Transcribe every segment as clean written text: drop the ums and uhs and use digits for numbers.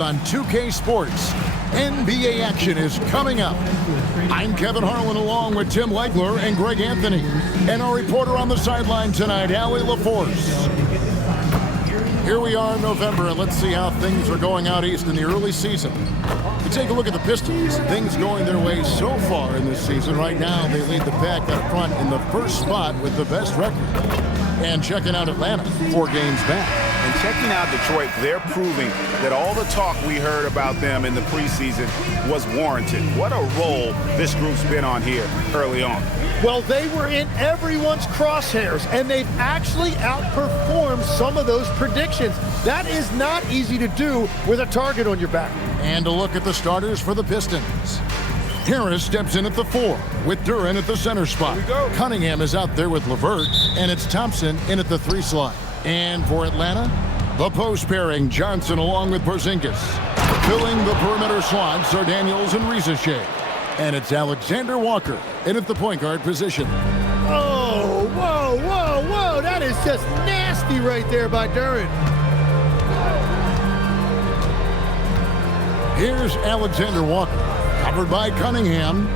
On 2K Sports, NBA action is coming up. I'm Kevin Harlan along with Tim Legler and Greg Anthony. And our reporter on the sideline tonight, Allie LaForce. Here we are in November, and let's see how things are going out east in the early season. We take a look at the Pistons. Things going their way so far in this season. Right now, they lead the pack up front in the first spot with the best record. And checking out Atlanta, 4 games back. And checking out Detroit, they're proving that all the talk we heard about them in the preseason was warranted. What a role this group's been on here early on. Well, they were in everyone's crosshairs, and they've actually outperformed some of those predictions. That is not easy to do with a target on your back. And a look at the starters for the Pistons. Harris steps in at the 4 with Duren at the center spot. Cunningham is out there with LeVert, and it's Thompson in at the 3 slot. And for Atlanta, the post pairing, Johnson along with Porziņģis. Filling the perimeter slots are Daniels and Shea. And it's Alexander Walker in at the point guard position. Oh, whoa, whoa, whoa. That is just nasty right there by Duren. Here's Alexander Walker, covered by Cunningham.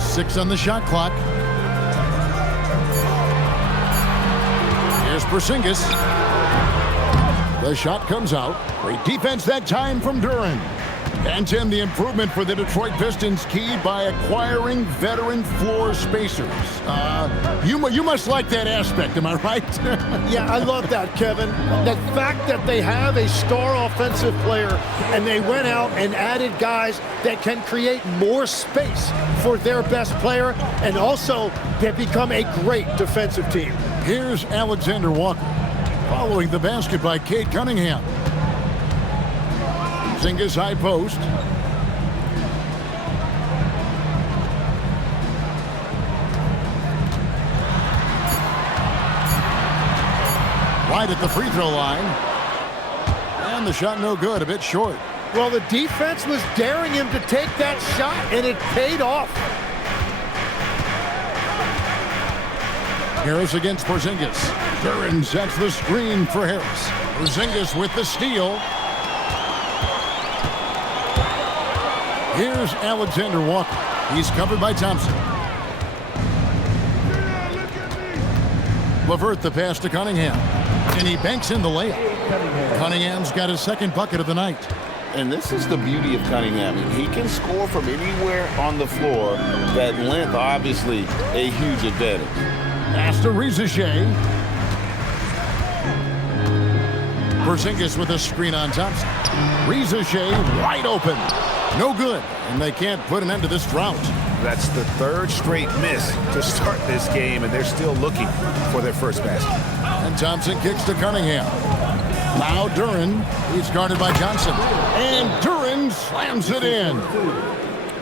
6 on the shot clock. Here's Porziņģis. The shot comes out. Great defense that time from Duren. And Tim, the improvement for the Detroit Pistons keyed by acquiring veteran floor spacers. You must like that aspect, am I right? Yeah, I love that, Kevin. The fact that they have a star offensive player and they went out and added guys that can create more space for their best player, and also they become a great defensive team. Here's Alexander Walker, following the basket by Cade Cunningham. Porziņģis high post. Right at the free throw line. And the shot no good, a bit short. Well, the defense was daring him to take that shot, and it paid off. Harris against Porziņģis. Duren sets the screen for Harris. Porziņģis with the steal. Here's Alexander Walker. He's covered by Thompson. LeVert the pass to Cunningham. And he banks in the layup. Cunningham's got his second bucket of the night. And this is the beauty of Cunningham. He can score from anywhere on the floor. That length, obviously, a huge advantage. Pass to Shea. Porziņģis with a screen on Thompson. Shea wide open. No good, and they can't put an end to this drought. That's the 3rd straight miss to start this game, and they're still looking for their first basket. And Thompson kicks to Cunningham. Now Duren, he's guarded by Johnson. And Duren slams it in.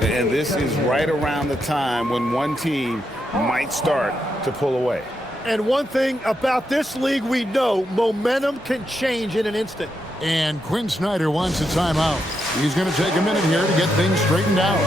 And this is right around the time when one team might start to pull away. And one thing about this league we know, momentum can change in an instant. And Quinn Snyder wants a timeout. He's going to take a minute here to get things straightened out.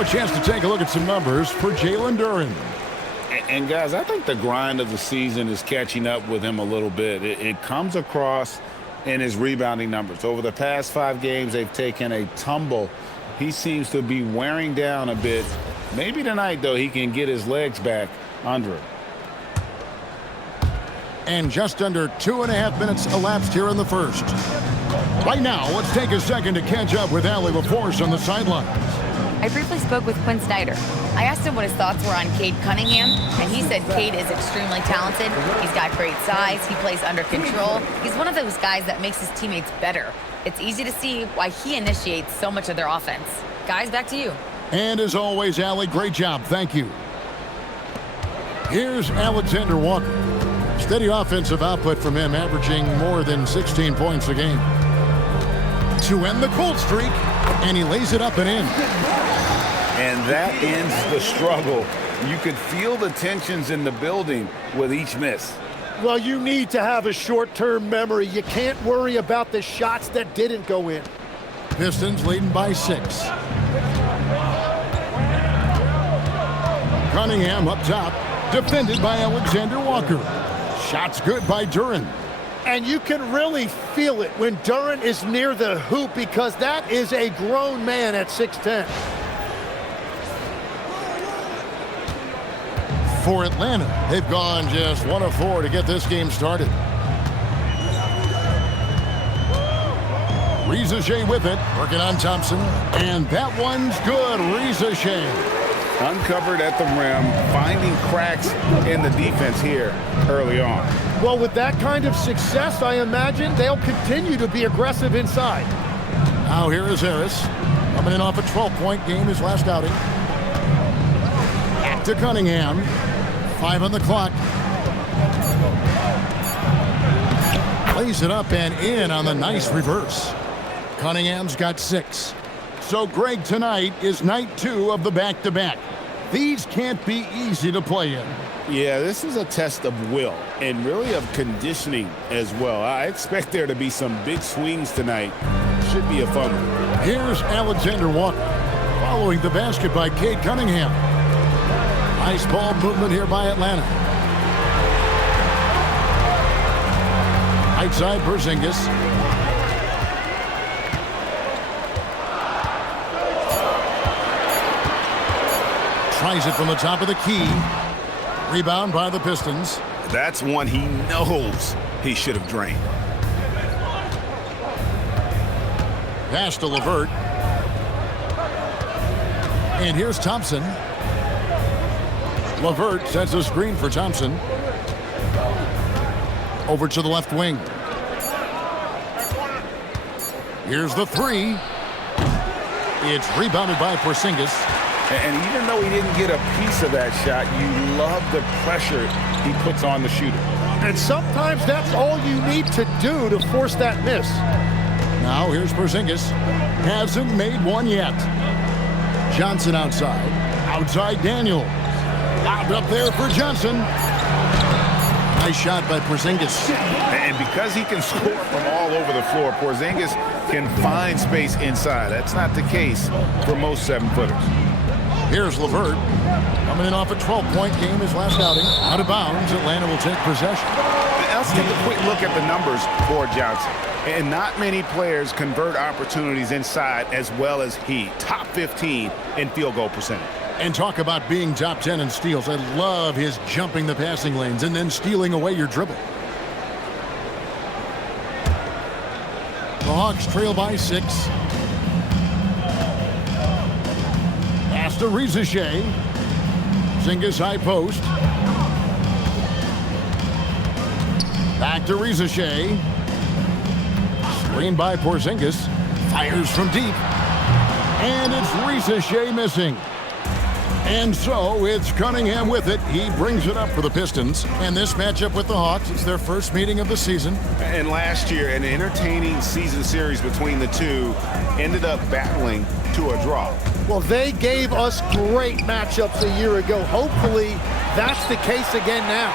A chance to take a look at some numbers for Jalen Duren. And guys, I think the grind of the season is catching up with him a little bit. It comes across in his rebounding numbers. Over the past 5 games, they've taken a tumble. He seems to be wearing down a bit. Maybe tonight, though, he can get his legs back under it. And just under 2.5 minutes elapsed here in the first. Right now, let's take a second to catch up with Allie LaForce on the sideline. I briefly spoke with Quinn Snyder. I asked him what his thoughts were on Cade Cunningham, and he said Cade is extremely talented. He's got great size. He plays under control. He's one of those guys that makes his teammates better. It's easy to see why he initiates so much of their offense. Guys, back to you. And as always, Allie, great job. Thank you. Here's Alexander Walker. Steady offensive output from him, averaging more than 16 points a game. To end the cold streak, and he lays it up and in. And that ends the struggle. You could feel the tensions in the building with each miss. Well, you need to have a short-term memory. You can't worry about the shots that didn't go in. Pistons leading by 6. Cunningham up top, defended by Alexander Walker. Shots good by Duren. And you can really feel it when Duren is near the hoop because that is a grown man at 6'10". For Atlanta, they've gone just 1 of 4 to get this game started. Riza with it, working on Thompson, and that one's good. Riza Uncovered at the rim, finding cracks in the defense here early on. Well, with that kind of success, I imagine they'll continue to be aggressive inside. Now here is Harris, coming in off a 12-point game his last outing. Back to Cunningham. 5 on the clock. Plays it up and in on the nice reverse. Cunningham's got 6. So, Greg, tonight is night 2 of the back-to-back. These can't be easy to play in. Yeah, this is a test of will and really of conditioning as well. I expect there to be some big swings tonight. Should be a fun one. Here's Alexander Walker, following the basket by Cade Cunningham. Nice ball movement here by Atlanta. Right side, Porziņģis. Tries it from the top of the key. Rebound by the Pistons. That's one he knows he should have drained. Pass to LeVert. And here's Thompson. LeVert sets a screen for Thompson. Over to the left wing. Here's the 3. It's rebounded by Porziņģis. And even though he didn't get a piece of that shot, you love the pressure he puts on the shooter. And sometimes that's all you need to do to force that miss. Now here's Porziņģis. Hasn't made one yet. Johnson outside. Outside Daniel. Lobbed up there for Johnson. Nice shot by Porziņģis. And because he can score from all over the floor, Porziņģis can find space inside. That's not the case for most 7-footers. Here's LeVert, coming in off a 12-point game his last outing. Out of bounds, Atlanta will take possession. Let's take a quick look at the numbers for Johnson. And not many players convert opportunities inside as well as he. Top 15 in field goal percentage. And talk about being top 10 in steals. I love his jumping the passing lanes and then stealing away your dribble. The Hawks trail by 6. Pass to Riza. Porziņģis high post. Back to Riza. Screen by Porziņģis. Fires from deep. And it's Riza missing. And so it's Cunningham with it. He brings it up for the Pistons. And this matchup with the Hawks, it's their first meeting of the season. And last year, an entertaining season series between the two ended up battling to a draw. Well, they gave us great matchups a year ago. Hopefully, that's the case again now.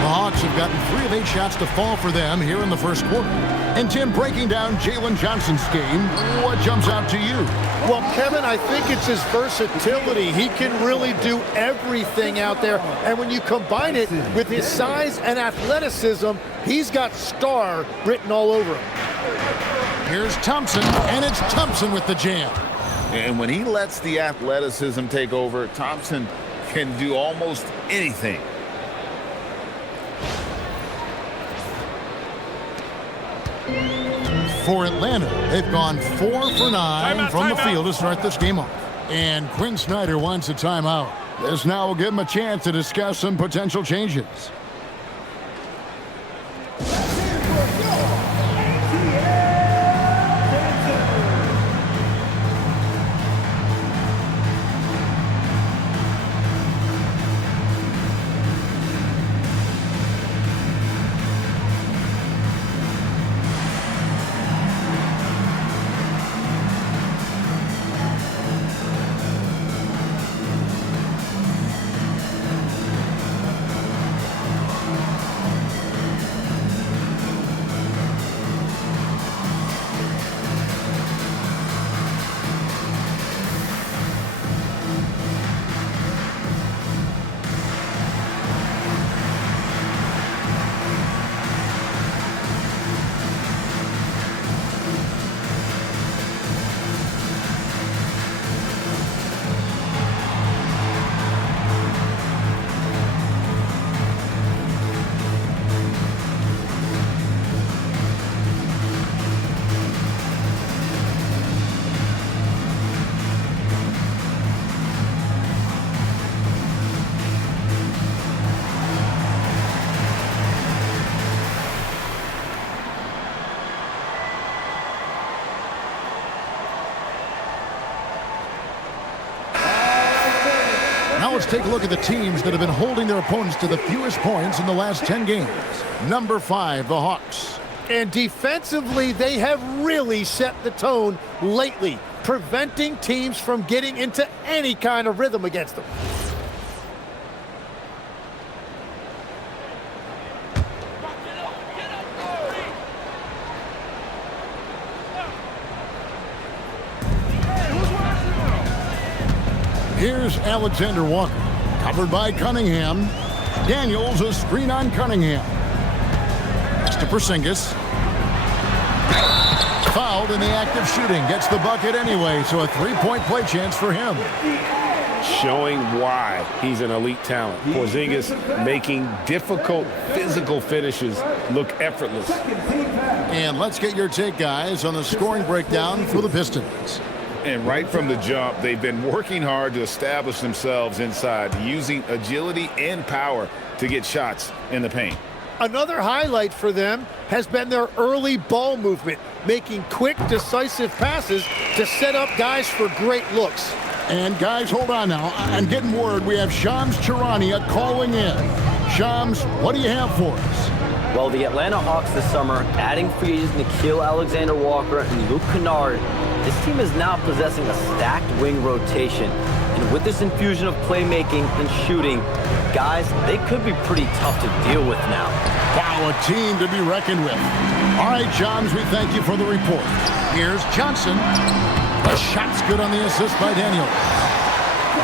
The Hawks have gotten 3 of 8 shots to fall for them here in the first quarter. And Tim, breaking down Jalen Johnson's game, what jumps out to you? Well, Kevin, I think it's his versatility. He can really do everything out there. And when you combine it with his size and athleticism, he's got star written all over him. Here's Thompson, and it's Thompson with the jam. And when he lets the athleticism take over, Thompson can do almost anything. For Atlanta, they've gone 4 for 9 from the field to start this game off. And Quinn Snyder wants a timeout. This now will give him a chance to discuss some potential changes. Now let's take a look at the teams that have been holding their opponents to the fewest points in the last 10 games. Number 5, the Hawks. And defensively, they have really set the tone lately, preventing teams from getting into any kind of rhythm against them. Here's Alexander Walker, covered by Cunningham. Daniels, a screen on Cunningham. Next to Porziņģis. Fouled in the act of shooting. Gets the bucket anyway, so a 3-point play chance for him. Showing why he's an elite talent. Porziņģis making difficult physical finishes look effortless. And let's get your take, guys, on the scoring breakdown for the Pistons. And right from the jump, they've been working hard to establish themselves inside, using agility and power to get shots in the paint. Another highlight for them has been their early ball movement, making quick, decisive passes to set up guys for great looks. And guys, hold on now. I'm getting word we have Shams Charania calling in. Shams, what do you have for us? Well, the Atlanta Hawks this summer, adding free agents Nickeil Alexander-Walker and Luke Kennard, this team is now possessing a stacked wing rotation. And with this infusion of playmaking and shooting, guys, they could be pretty tough to deal with now. Wow, a team to be reckoned with. All right, Shams, we thank you for the report. Here's Johnson. The shot's good on the assist by Daniels.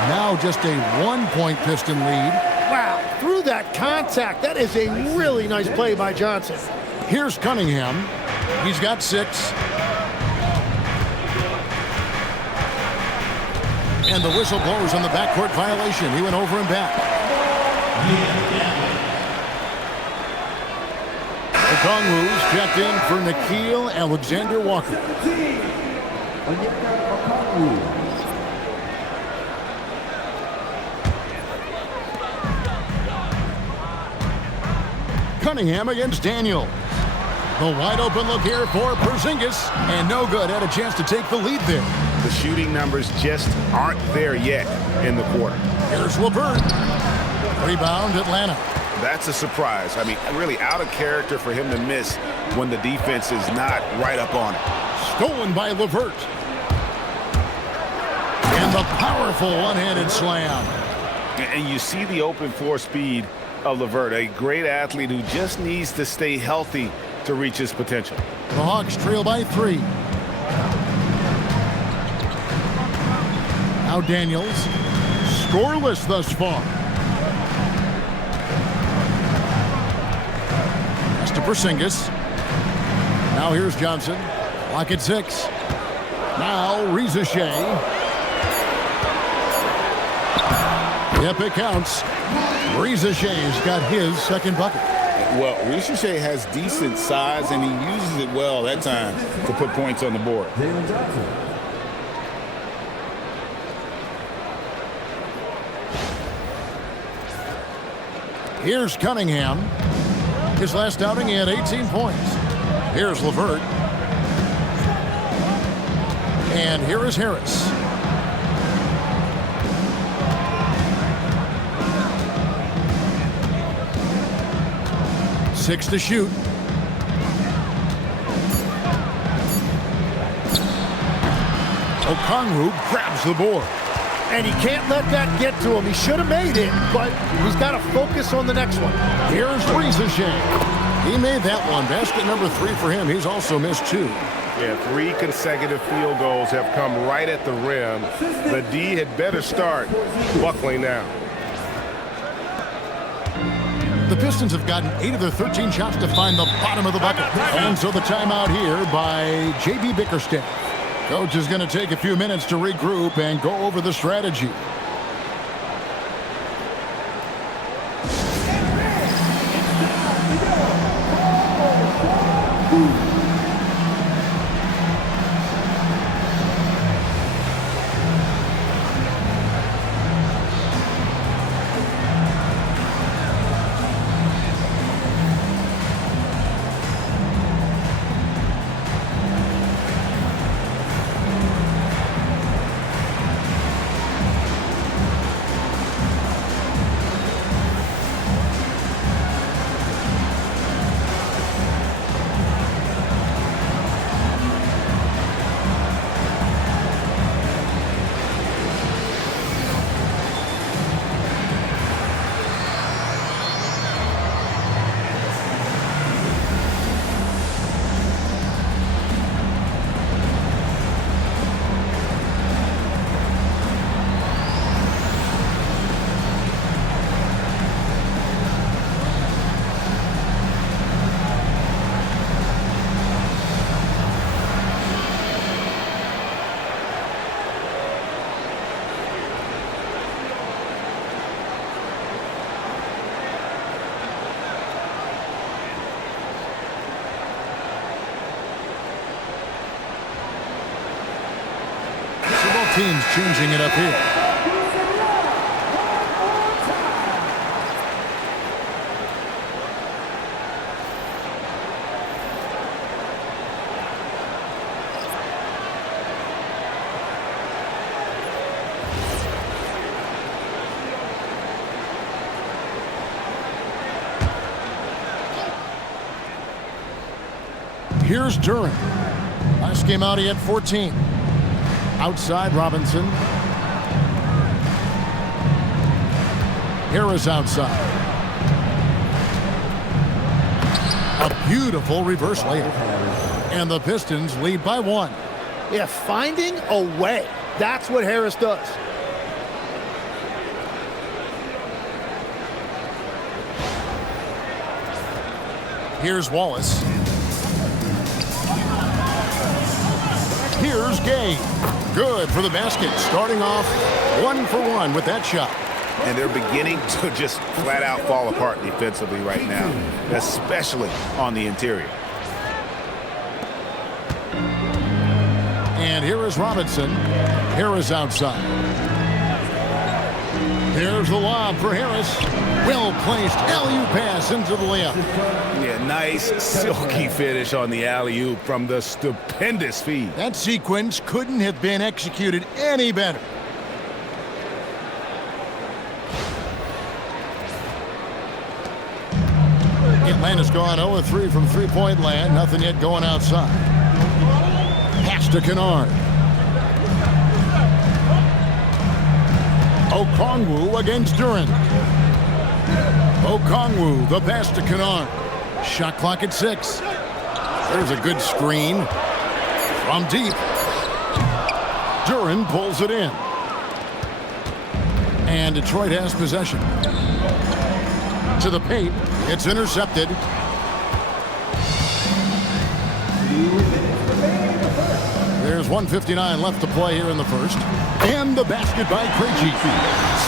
Now just a 1-point Piston lead. Wow, through that contact, that is a really nice play by Johnson. Here's Cunningham. He's got 6. And the whistle blows on the backcourt violation. He went over and back. The Congoos checked in for Nickeil Alexander-Walker. Cunningham against Daniels. The wide open look here for Porziņģis. And no good. Had a chance to take the lead there. The shooting numbers just aren't there yet in the quarter. Here's LeVert. Rebound, Atlanta. That's a surprise. I mean, really out of character for him to miss when the defense is not right up on it. Stolen by LeVert. And the powerful one-handed slam. And you see the open floor speed of LeVert, a great athlete who just needs to stay healthy to reach his potential. The Hawks trail by 3. Now Daniels, scoreless thus far. Pass to Porziņģis. Now here's Johnson. Clock at 6. Now Porziņģis. Yep, it counts. Porziņģis's got his second bucket. Well, Porziņģis has decent size, and he uses it well that time to put points on the board. Jalen Johnson. Here's Cunningham. His last outing, he had 18 points. Here's LeVert. And here is Harris. Six to shoot. Okongwu grabs the board. And he can't let that get to him. He should have made it, but he's got to focus on the next one. Here's Porziņģis. He made that one. Basket number 3 for him. He's also missed 2. Yeah, 3 consecutive field goals have come right at the rim. The D had better start buckling now. The Pistons have gotten 8 of their 13 shots to find the bottom of the bucket. And so the timeout here by J.B. Bickerstaff. Coach is going to take a few minutes to regroup and go over the strategy. Teams changing it up here. Here's Duren. Last game out, he had 14. Outside, Robinson. Harris outside. A beautiful reverse layup. And the Pistons lead by 1. Yeah, finding a way. That's what Harris does. Here's Wallace. Here's Cade. Good for the basket. Starting off 1 for 1 with that shot. And they're beginning to just flat out fall apart defensively right now, especially on the interior. And here is Robinson. Harris outside. Here's the lob for Harris. Well-placed alley-oop pass into the layup. Yeah, nice silky finish on the alley-oop from the stupendous feed. That sequence couldn't have been executed any better. Atlanta's gone 0-3 from three-point land. Nothing yet going outside. Pass to Kennard. Okongwu against Duren. Okongwu, the pass to Kennard. Shot clock at 6. There's a good screen from deep. Duren pulls it in. And Detroit has possession. To the paint. It's intercepted. There's 1:59 left to play here in the first. And the basket by Cade.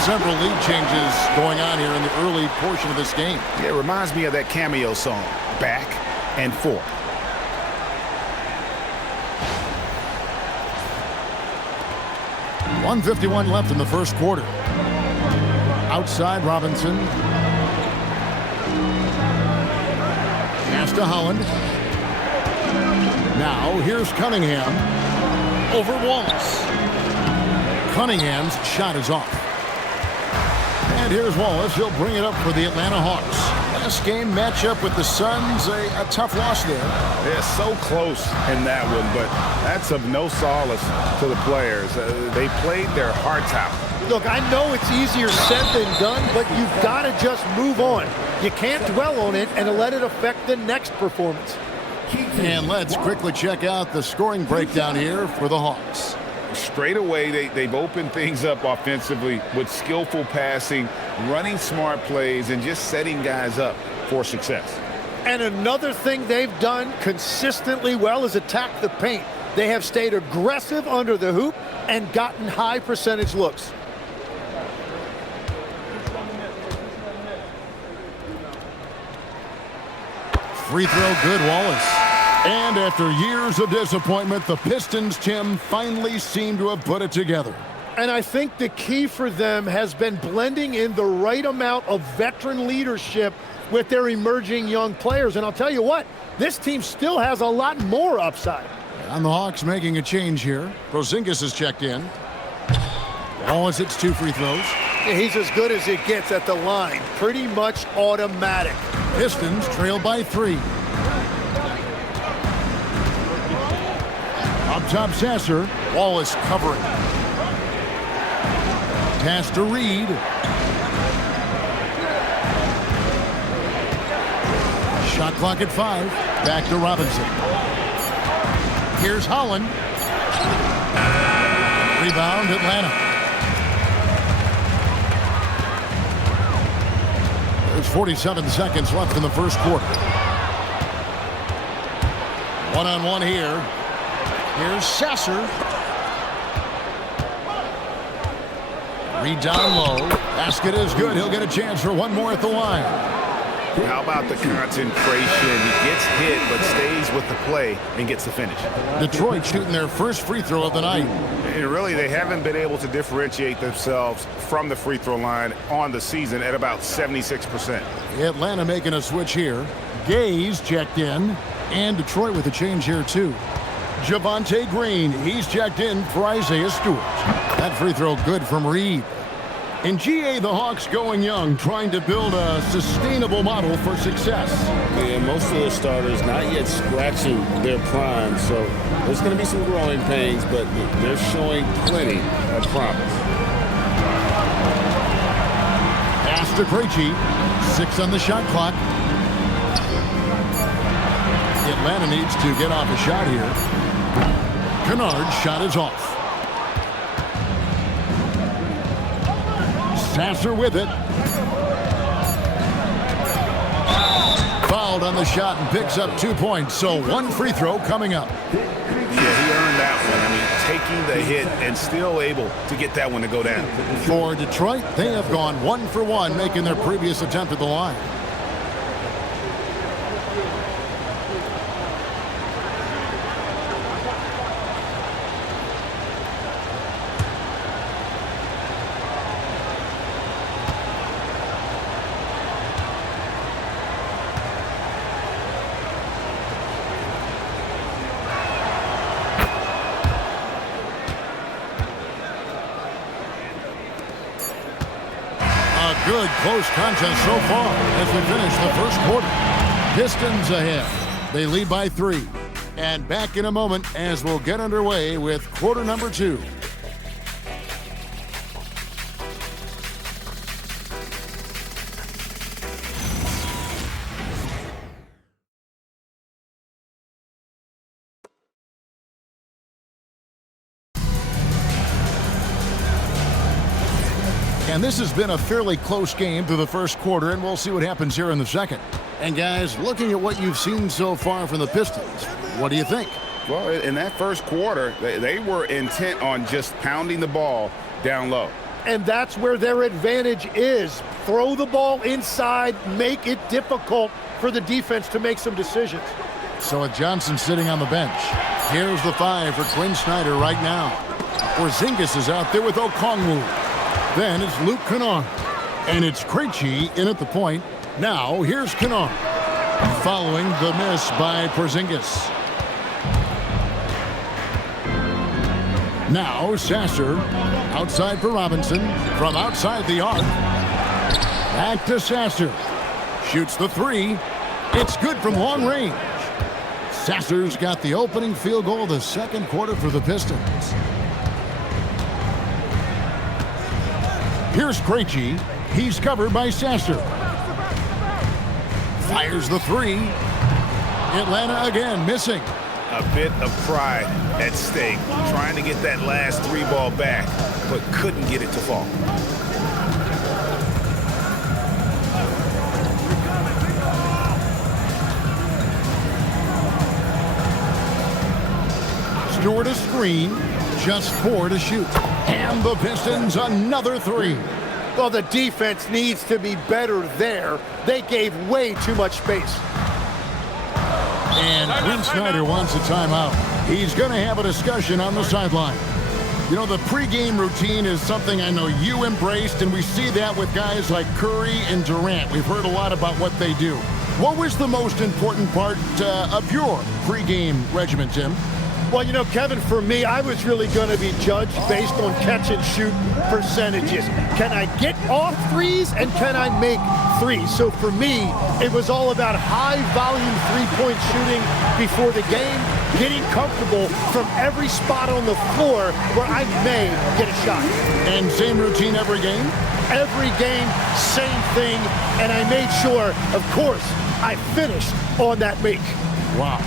Several lead changes going on here in the early portion of this game. It reminds me of that Cameo song, Back and Forth. .151 left in the first quarter. Outside Robinson. Pass to Holland. Now here's Cunningham. Over Wallace. Cunningham's shot is off. And here's Wallace. He'll bring it up for the Atlanta Hawks. Last game matchup with the Suns, a tough loss there. They're so close in that one, but that's of no solace to the players. They played their hearts out. Look, I know it's easier said than done, but you've got to just move on. You can't dwell on it and let it affect the next performance. And let's quickly check out the scoring breakdown here for the Hawks. Straight away, they've opened things up offensively with skillful passing, running smart plays, and just setting guys up for success. And another thing they've done consistently well is attack the paint. They have stayed aggressive under the hoop and gotten high percentage looks. Free throw good, Wallace. And after years of disappointment, the Pistons, Tim, finally seem to have put it together. And I think the key for them has been blending in the right amount of veteran leadership with their emerging young players. And I'll tell you what, this team still has a lot more upside. And the Hawks making a change here. Porziņģis has checked in. Wallace hits 2 free throws. He's as good as it gets at the line. Pretty much automatic. Pistons trail by 3. Up top, Sasser. Wallace covering. Pass to Reed. Shot clock at 5. Back to Robinson. Here's Holland. Rebound, Atlanta. There's 47 seconds left in the first quarter. One-on-one here. Here's Sasser. Reed down low. Basket is good. He'll get a chance for one more at the line. How about the concentration? He gets hit but stays with the play and gets the finish. Detroit shooting their first free throw of the night. And really, they haven't been able to differentiate themselves from the free throw line on the season at about 76%. Atlanta making a switch here. Gaze checked in. And Detroit with a change here, too. Javonte Green, he's checked in for Isaiah Stewart. That free throw good from Reed. In GA, the Hawks going young, trying to build a sustainable model for success. Yeah, most of the starters not yet scratching their prime, so there's going to be some growing pains, but they're showing plenty of promise. Pass to Krejci. 6 on the shot clock. Atlanta needs to get off a shot here. Kennard's shot is off. Sasser with it. Fouled on the shot and picks up 2 points. So 1 free throw coming up. Yeah, he earned that one. I mean, taking the hit and still able to get that one to go down. For Detroit, they have gone 1 for 1, making their previous attempt at the line. Good close contest so far as we finish the first quarter. Pistons ahead. They lead by 3. And back in a moment as we'll get underway with quarter number 2. And this has been a fairly close game through the first quarter, and we'll see what happens here in the second. And guys, looking at what you've seen so far from the Pistons, what do you think? Well, in that first quarter, they were intent on just pounding the ball down low. And that's where their advantage is. Throw the ball inside, make it difficult for the defense to make some decisions. So with Johnson sitting on the bench, here's the 5 for Quinn Snyder right now. Porziņģis is out there with Okongwu. Then it's Luke Kennard. And it's Krejci in at the point. Now here's Kennard. Following the miss by Porziņģis. Now Sasser outside for Robinson from outside the arc. Back to Sasser. Shoots the 3. It's good from long range. Sasser's got the opening field goal of the second quarter for the Pistons. Here's Krejci. He's covered by Sasser. Fires the 3. Atlanta again missing. A bit of pride at stake, trying to get that last 3 ball back, but couldn't get it to fall. Stewart a screen, just 4 to shoot. And the Pistons another 3. Well, the defense needs to be better there. They gave way too much space. And Quinn Snyder wants a timeout. He's going to have a discussion on the sideline. You know, the pregame routine is something I know you embraced, and we see that with guys like Curry and Durant. We've heard a lot about what they do. What was the most important part of your pregame regimen, Tim? Well, you know, Kevin, for me, I was really going to be judged based on catch-and-shoot percentages. Can I get off threes, and can I make threes? So for me, it was all about high-volume three-point shooting before the game, getting comfortable from every spot on the floor where I may get a shot. And same routine every game? Every game, same thing, and I made sure, of course, I finished on that make. Wow.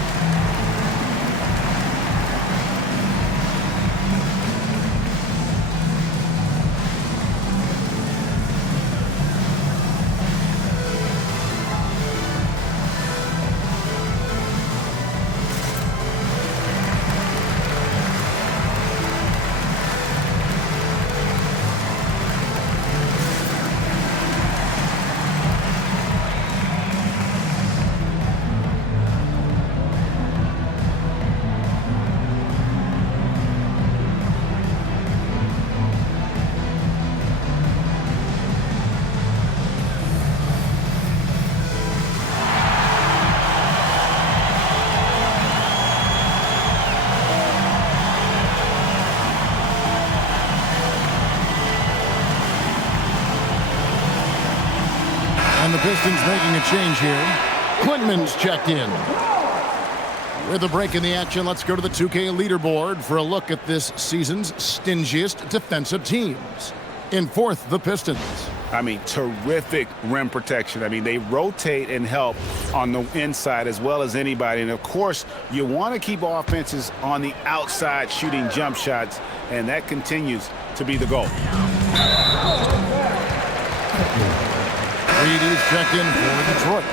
And the Pistons making a change here. Quinman's checked in. With a break in the action, let's go to the 2K leaderboard for a look at this season's stingiest defensive teams. In fourth, the Pistons. I mean, terrific rim protection. I mean, they rotate and help on the inside as well as anybody. And, of course, you want to keep offenses on the outside shooting jump shots, and that continues to be the goal. Reed is checked in for Detroit.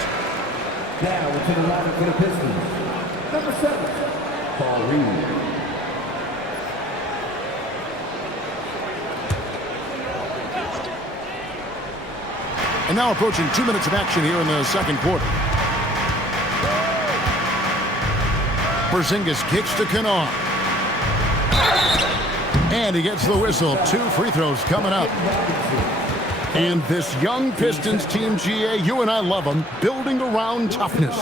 Now into the line for the Pistons. Number 7, Paul Reed. And now approaching 2 minutes of action here in the second quarter. Porziņģis kicks to Kennard. And he gets the whistle. 2 free throws coming up. And this young Pistons team, GA, you and I love them, building around toughness.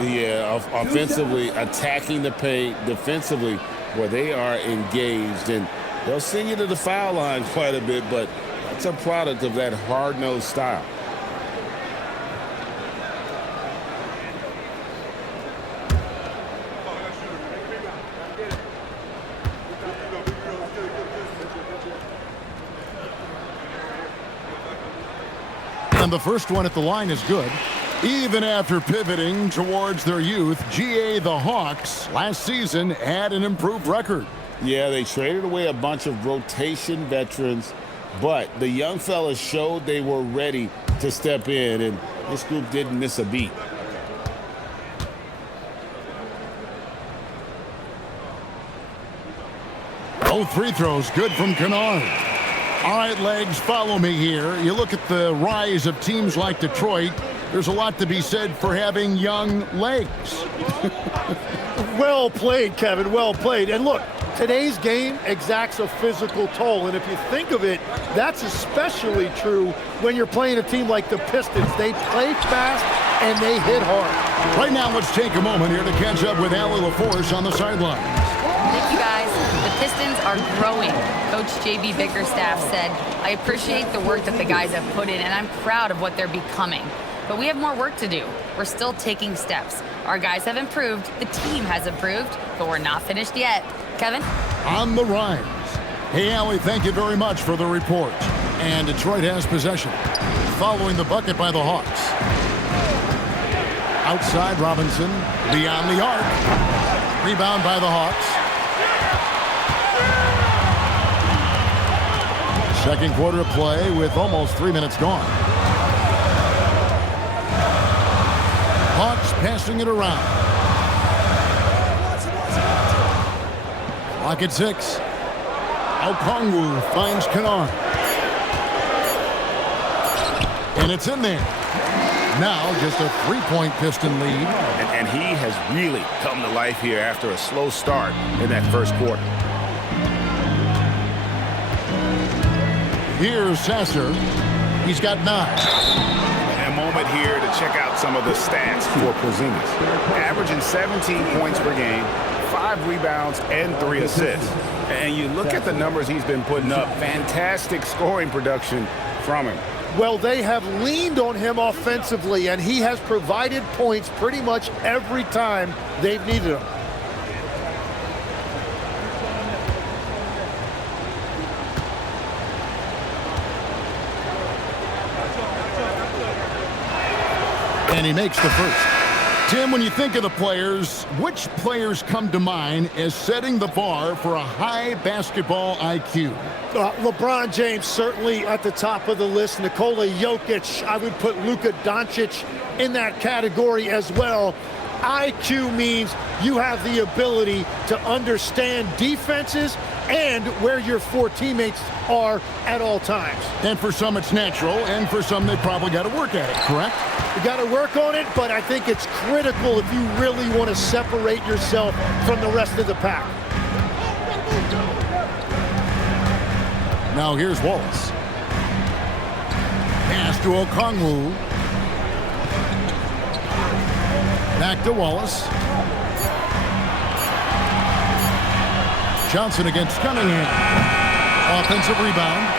Yeah, offensively, attacking the paint, defensively, where they are engaged. And they'll send you to the foul line quite a bit, but that's a product of that hard-nosed style. And the first one at the line is good. Even after pivoting towards their youth, GA the Hawks last season had an improved record. Yeah, they traded away a bunch of rotation veterans but the young fellas showed they were ready to step in, and this group didn't miss a beat. Both free throws good from Kennard. All right, Legs, follow me here. You look at the rise of teams like Detroit, there's a lot to be said for having young legs. Well played, Kevin, well played. And look, today's game exacts a physical toll, and if you think of it, that's especially true when you're playing a team like the Pistons. They play fast and they hit hard. Right now, let's take a moment here to catch up with Allie LaForce on the sidelines. Thank you, guys. The Pistons are growing. Coach J.B. Bickerstaff said, I appreciate the work that the guys have put in, and I'm proud of what they're becoming. But we have more work to do. We're still taking steps. Our guys have improved, the team has improved, but we're not finished yet. Kevin? On the rise. Hey, Allie, thank you very much for the report. And Detroit has possession. Following the bucket by the Hawks. Outside Robinson, beyond the arc. Rebound by the Hawks. Second quarter of play with almost 3 minutes gone. Hawks passing it around. Clock at 6. Okongwu finds Kennard. And it's in there. Now just a 3-point Piston lead. And he has really come to life here after a slow start in that first quarter. Here's Sasser. He's got 9. A moment here to check out some of the stats for Porziņģis. Averaging 17 points per game, 5 rebounds, and 3 assists. And you look at the numbers he's been putting up, fantastic scoring production from him. Well, they have leaned on him offensively, and he has provided points pretty much every time they've needed him. And he makes the first. Tim, when you think of the players, which players come to mind as setting the bar for a high basketball IQ? LeBron James certainly at the top of the list. Nikola Jokic, I would put Luka Doncic in that category as well. IQ means you have the ability to understand defenses and where your 4 teammates are at all times. And for some it's natural, and for some they probably got to work at it, correct? You got to work on it, but I think it's critical if you really want to separate yourself from the rest of the pack. Now here's Wallace. Pass to Okongwu. Back to Wallace. Johnson against Cunningham. Offensive rebound.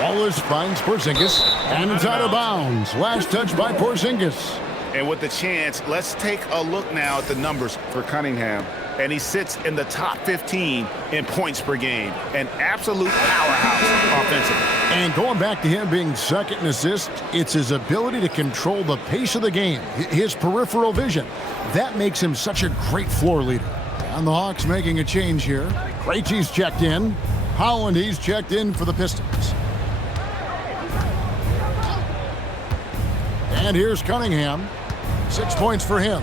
Wallace finds Porziņģis, and it's out of bounds. Last touch by Porziņģis. And with the chance, let's take a look now at the numbers for Cunningham. And he sits in the top 15 in points per game. An absolute powerhouse offensively. And going back to him being second in assists, it's his ability to control the pace of the game, his peripheral vision. That makes him such a great floor leader. And the Hawks making a change here. Krejci's checked in. Holland, he's checked in for the Pistons. And here's Cunningham. 6 points for him.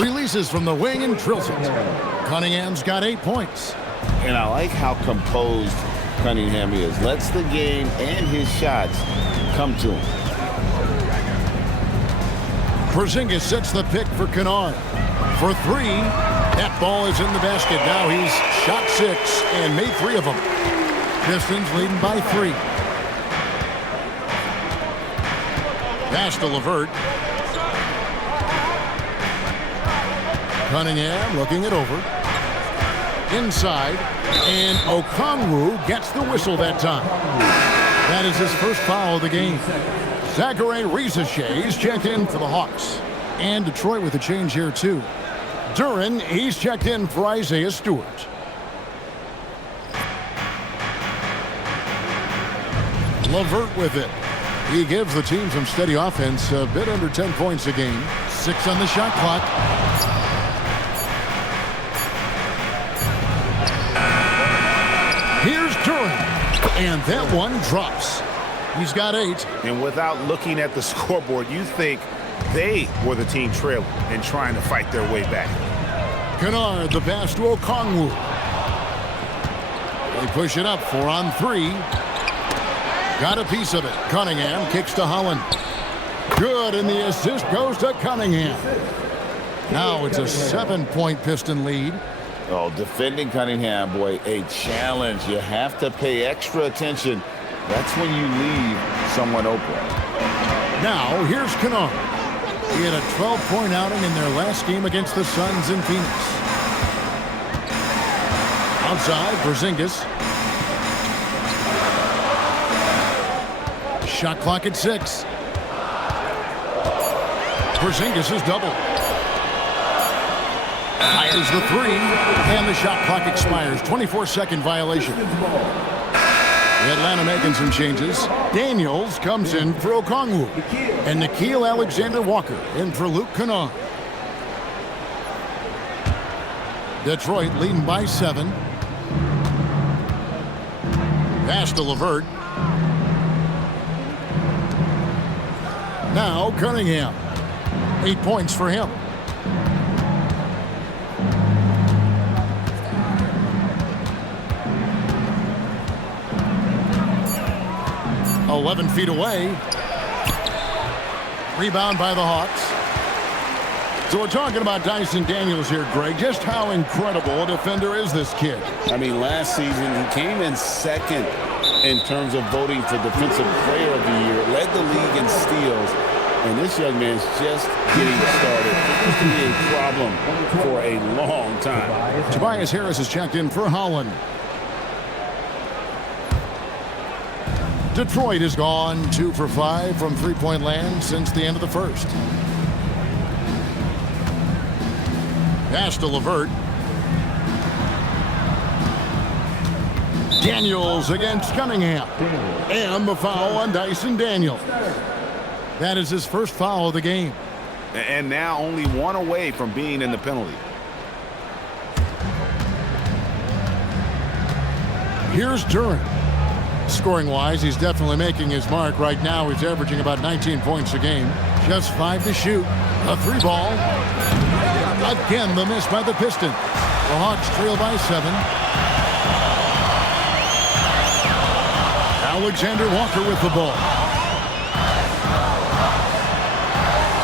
Releases from the wing and drills it. Cunningham's got 8 points. And I like how composed Cunningham is. Lets the game and his shots come to him. Porziņģis sets the pick for Kennard. For 3, that ball is in the basket. Now he's shot 6 and made 3 of them. Pistons leading by 3. Pass to LeVert. Cunningham looking it over. Inside. And Okongwu gets the whistle that time. That is his first foul of the game. Zachary Rizachet checked in for the Hawks. And Detroit with a change here too. Duren, he's checked in for Isaiah Stewart. LeVert with it. He gives the team some steady offense, a bit under 10 points a game. 6 on the shot clock. And that one drops. He's got 8. And without looking at the scoreboard, you think they were the team trailing and trying to fight their way back. Kennard, the pass to Okongwu. They push it up 4 on 3. Got a piece of it. Cunningham kicks to Holland. Good, and the assist goes to Cunningham. Now it's a 7-point Piston lead. Oh, defending Cunningham, boy, a challenge. You have to pay extra attention. That's when you leave someone open. Now, here's Kennard. He had a 12-point outing in their last game against the Suns in Phoenix. Outside, Porziņģis. Shot clock at 6. Porziņģis is double. Fires the 3, and the shot clock expires. 24-second violation. Atlanta making some changes. Daniels comes in for Okongwu. And Nickeil Alexander-Walker in for Luke Kennard. Detroit leading by 7. Pass to LeVert. Now Cunningham. 8 points for him. $11 feet away. Rebound by the Hawks. So we're talking about Dyson Daniels here, Greg. Just how incredible a defender is this kid? I mean, last season he came in second in terms of voting for Defensive Player of the Year. Led the league in steals. And this young man's just getting started. This could be a problem for a long time. Tobias Harris is checked in for Holland. Detroit has gone 2 for 5 from three-point land since the end of the first. Pass to LeVert. Daniels against Cunningham. And the foul on Dyson Daniels. That is his first foul of the game. And now only 1 away from being in the penalty. Here's Duren. Scoring-wise, he's definitely making his mark. Right now, he's averaging about 19 points a game. Just 5 to shoot. A 3-ball. Again, the miss by the Pistons. The Hawks trail by 7. Alexander Walker with the ball.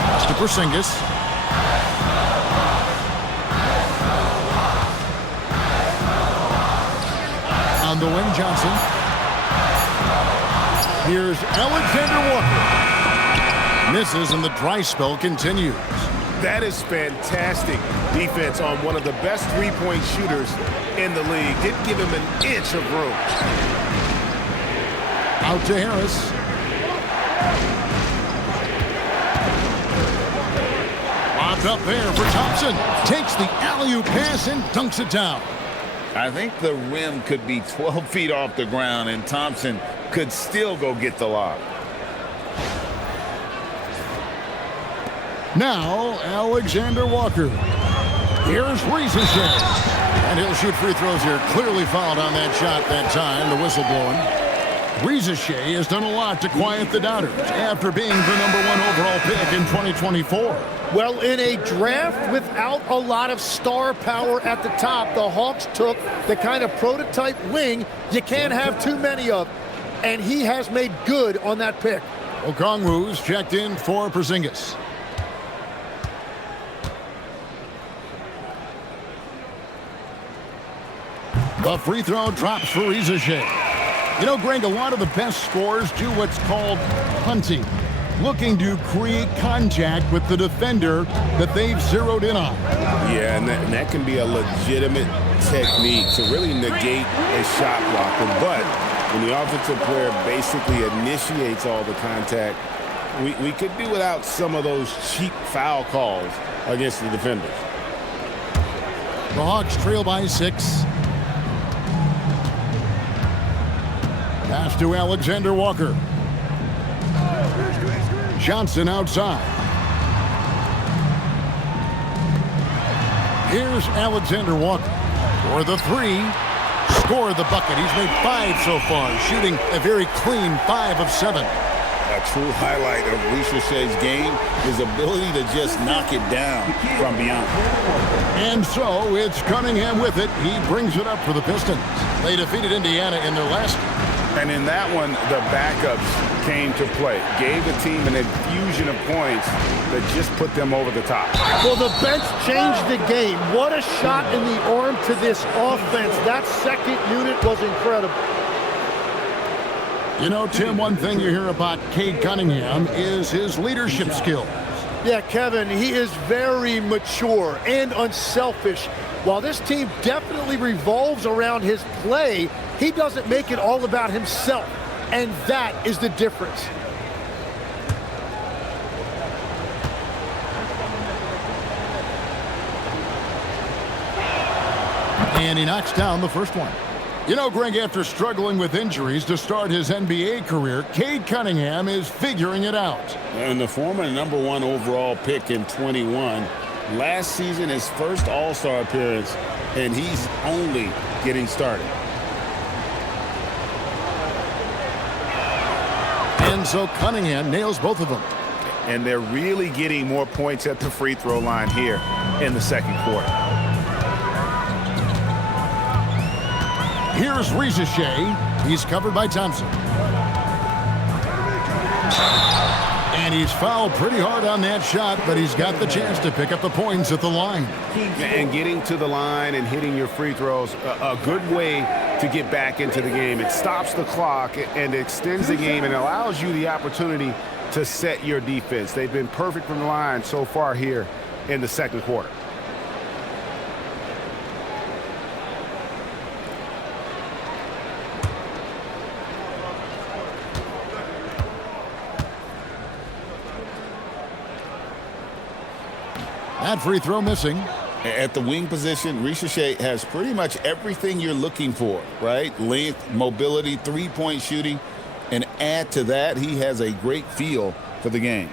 Pass to Porziņģis. On the wing, Johnson. Here's Alexander Walker. Misses, and the dry spell continues. That is fantastic defense on one of the best three-point shooters in the league. Didn't give him an inch of room. Out to Harris. Lobbed up there for Thompson. Takes the alley-oop pass and dunks it down. I think the rim could be 12 feet off the ground, and Thompson could still go get the lob. Now, Alexander Walker. Here's Porziņģis. And he'll shoot free throws here. Clearly fouled on that shot that time. The whistle blowing. Porziņģis has done a lot to quiet the doubters after being the #1 overall pick in 2024. Well, in a draft without a lot of star power at the top, the Hawks took the kind of prototype wing you can't have too many of. And he has made good on that pick. Okongwu's checked in for Porziņģis. The free throw drops for Porziņģis. You know, Greg, a lot of the best scorers do what's called punting, looking to create contact with the defender that they've zeroed in on. Yeah, and that can be a legitimate technique to really negate a shot blocker. But when the offensive player basically initiates all the contact, we could do without some of those cheap foul calls against the defenders. The Hawks trail by 6. Pass to Alexander Walker. Johnson outside. Here's Alexander Walker for the 3. score the bucket. He's made 5 so far, shooting a very clean 5 of 7. A true highlight of Ricochet's game, his ability to just knock it down from beyond. And so it's Cunningham with it. He brings it up for the Pistons. They defeated Indiana in their last. And in that one, the backups came to play. Gave the team an infusion of points that just put them over the top. Well, the bench changed the game. What a shot in the arm to this offense. That second unit was incredible. You know, Tim, one thing you hear about Cade Cunningham is his leadership skills. Yeah, Kevin, he is very mature and unselfish. While this team definitely revolves around his play, he doesn't make it all about himself, and that is the difference. And he knocks down the first one. You know, Greg, after struggling with injuries to start his NBA career, Cade Cunningham is figuring it out. And the former #1 overall pick in 21, last season his first All-Star appearance, and he's only getting started. And so Cunningham nails both of them. And they're really getting more points at the free throw line here in the second quarter. Here's Ricochet. He's covered by Thompson. And he's fouled pretty hard on that shot, but he's got the chance to pick up the points at the line. And getting to the line and hitting your free throws, a good way to get back into the game. It stops the clock and extends the game and allows you the opportunity to set your defense. They've been perfect from the line so far here in the second quarter. That free throw missing. At the wing position, Ricochet has pretty much everything you're looking for, right? Length, mobility, three-point shooting, and add to that, he has a great feel for the game.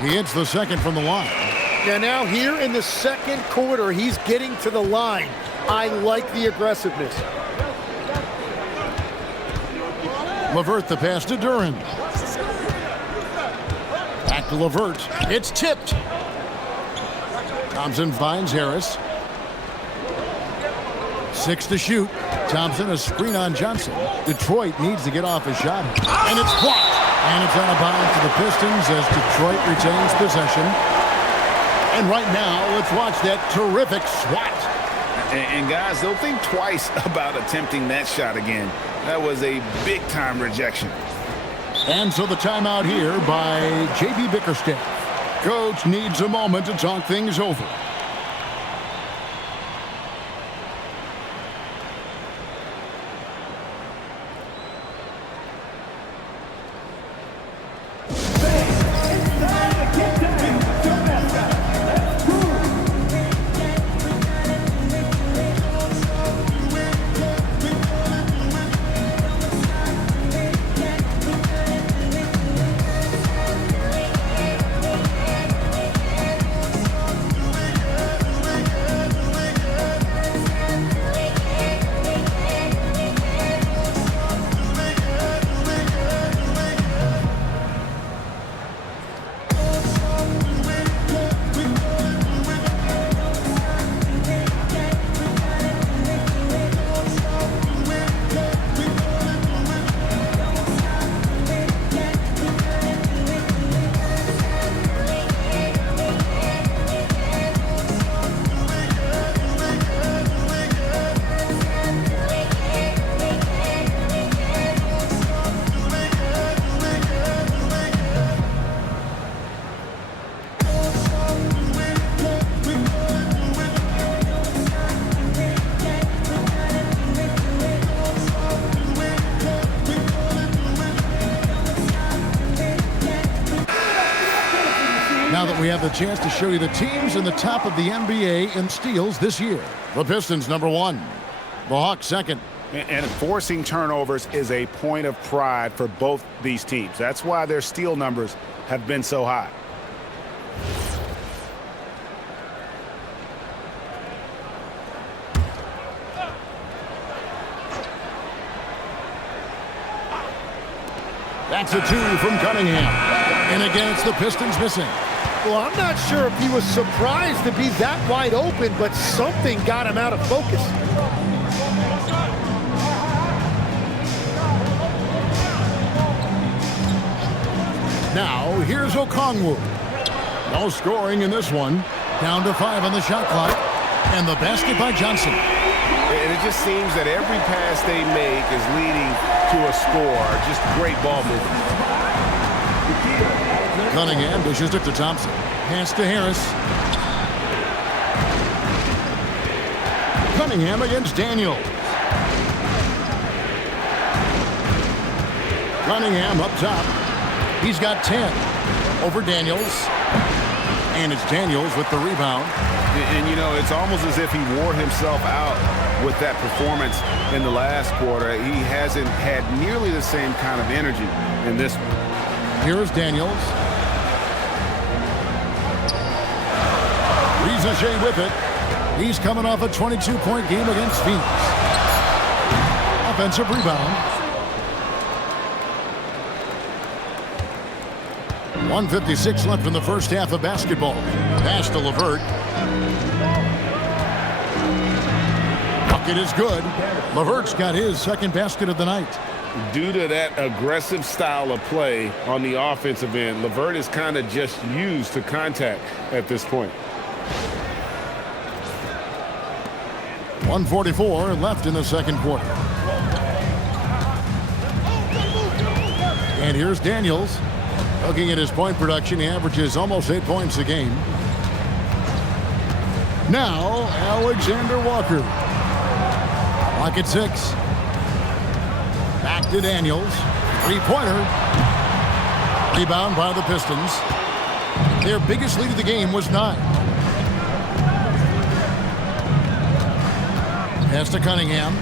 He hits the second from the line. Now here in the second quarter, he's getting to the line. I like the aggressiveness. LeVert the pass to Duren. Back to LeVert. It's tipped. Thompson finds Harris. 6 to shoot. Thompson a screen on Johnson. Detroit needs to get off a shot. And it's blocked. And it's out of bounds to the Pistons as Detroit retains possession. And right now, let's watch that terrific swat. And guys, don't think twice about attempting that shot again. That was a big-time rejection. And so the timeout here by J.B. Bickerstaff. Coach needs a moment to talk things over. Now that we have the chance to show you the teams in the top of the NBA in steals this year. The Pistons #1. The Hawks 2nd. And forcing turnovers is a point of pride for both these teams. That's why their steal numbers have been so high. That's a 2 from Cunningham. And again, it's the Pistons missing. Well, I'm not sure if he was surprised to be that wide open, but something got him out of focus. Now, here's Okongwu. No scoring in this one. Down to 5 on the shot clock. And the basket by Johnson. And it just seems that every pass they make is leading to a score. Just great ball movement. Cunningham dishes it to Thompson. Pass to Harris. Cunningham against Daniels. Cunningham up top. He's got 10 over Daniels. And it's Daniels with the rebound. And, you know, it's almost as if he wore himself out with that performance in the last quarter. He hasn't had nearly the same kind of energy in this one. Here's Daniels. Ricochet with it. He's coming off a 22-point game against Phoenix. Offensive rebound. 1:56 left in the first half of basketball. Pass to LeVert. Bucket is good. LeVert's got his second basket of the night. Due to that aggressive style of play on the offensive end, LeVert is kind of just used to contact at this point. 1:44 left in the second quarter. And here's Daniels. Looking at his point production, he averages almost 8 points a game. Now, Alexander Walker. Clock at 6. Back to Daniels. Three-pointer. Rebound by the Pistons. Their biggest lead of the game was 9. Pass to Cunningham.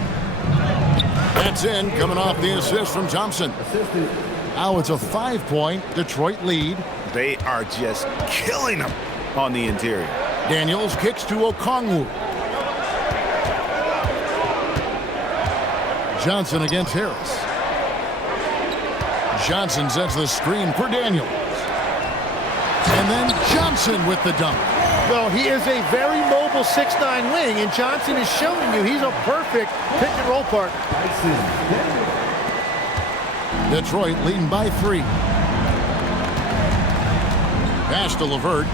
That's in, coming off the assist from Thompson. Now it's a 5-point Detroit lead. They are just killing them on the interior. Daniels kicks to Okongwu. Johnson against Harris. Johnson sets the screen for Daniels. And then Johnson with the dunk. Well, he is a very mobile 6'9" wing, and Johnson is showing you he's a perfect pick-and-roll partner. Detroit leading by 3. Pass to LeVert.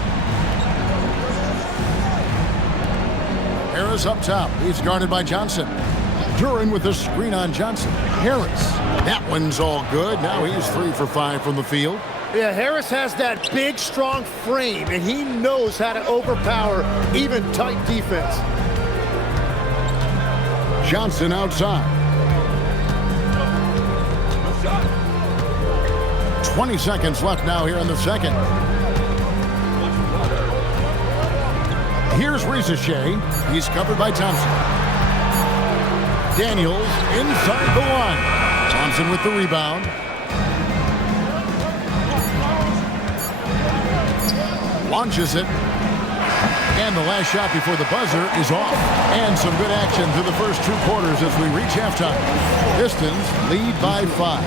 Harris up top. He's guarded by Johnson. Duren with the screen on Johnson. Harris. That one's all good. Now he's 3 for 5 from the field. Yeah, Harris has that big, strong frame, and he knows how to overpower even tight defense. Johnson outside. 20 seconds left now here in the second. Here's Ricochet. He's covered by Thompson. Daniels inside the line. Thompson with the rebound. Launches it. And the last shot before the buzzer is off. And some good action through the first 2 quarters as we reach halftime. Pistons lead by 5.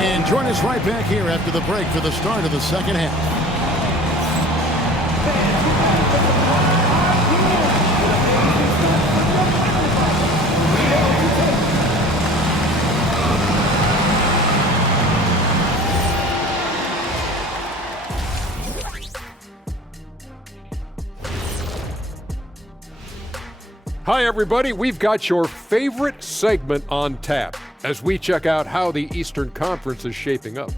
And join us right back here after the break for the start of the second half. Hi, everybody. We've got your favorite segment on tap as we check out how the Eastern Conference is shaping up.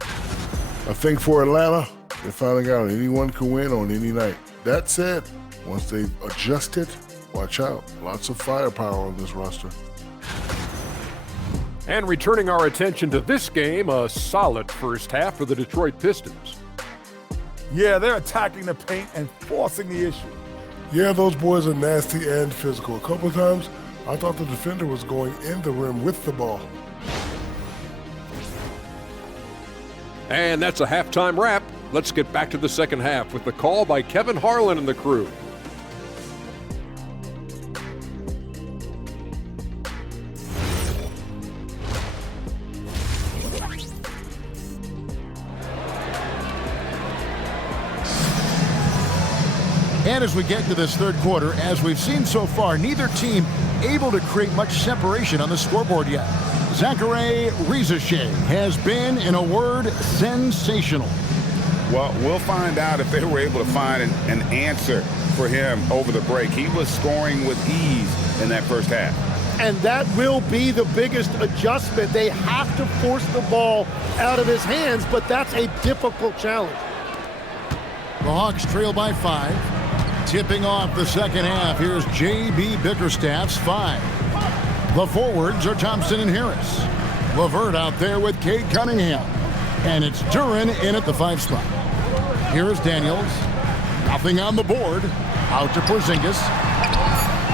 I think for Atlanta, they're finding out anyone can win on any night. That said, once they've adjusted, watch out. Lots of firepower on this roster. And returning our attention to this game, a solid first half for the Detroit Pistons. Yeah, they're attacking the paint and forcing the issue. Yeah, those boys are nasty and physical. A couple of times, I thought the defender was going in the rim with the ball. And that's a halftime wrap. Let's get back to the second half with the call by Kevin Harlan and the crew. And as we get to this third quarter, as we've seen so far, neither team able to create much separation on the scoreboard yet. Zaccharie Rizachet has been, in a word, sensational. Well, we'll find out if they were able to find an answer for him over the break. He was scoring with ease in that first half. And that will be the biggest adjustment. They have to force the ball out of his hands, but that's a difficult challenge. The Hawks trail by 5. Tipping off the second half, here's J.B. Bickerstaff's 5. The forwards are Thompson and Harris. LeVert out there with Cade Cunningham. And it's Duren in at the 5 spot. Here's Daniels. Nothing on the board. Out to Porziņģis.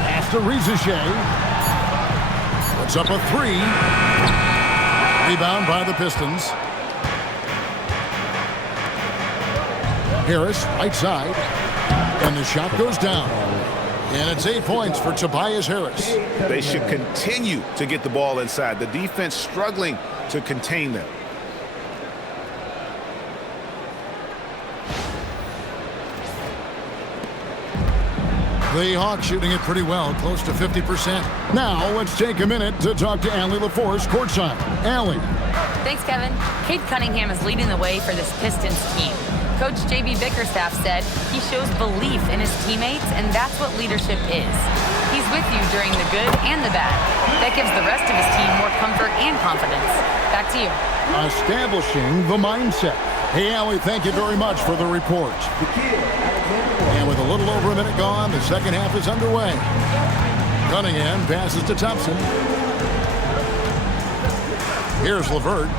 Pass to Rizachet. Puts up a 3. Rebound by the Pistons. Harris, right side. And the shot goes down. And it's 8 points for Tobias Harris. They should continue to get the ball inside. The defense struggling to contain them. The Hawks shooting it pretty well, close to 50%. Now let's take a minute to talk to Allie LaForce courtside. Allie. Thanks, Kevin. Cade Cunningham is leading the way for this Pistons team. Coach J.B. Bickerstaff said he shows belief in his teammates, and that's what leadership is. He's with you during the good and the bad. That gives the rest of his team more comfort and confidence. Back to you. Establishing the mindset. Hey, Allie, thank you very much for the report. And with a little over a minute gone, the second half is underway. Cunningham passes to Thompson. Here's LeVert.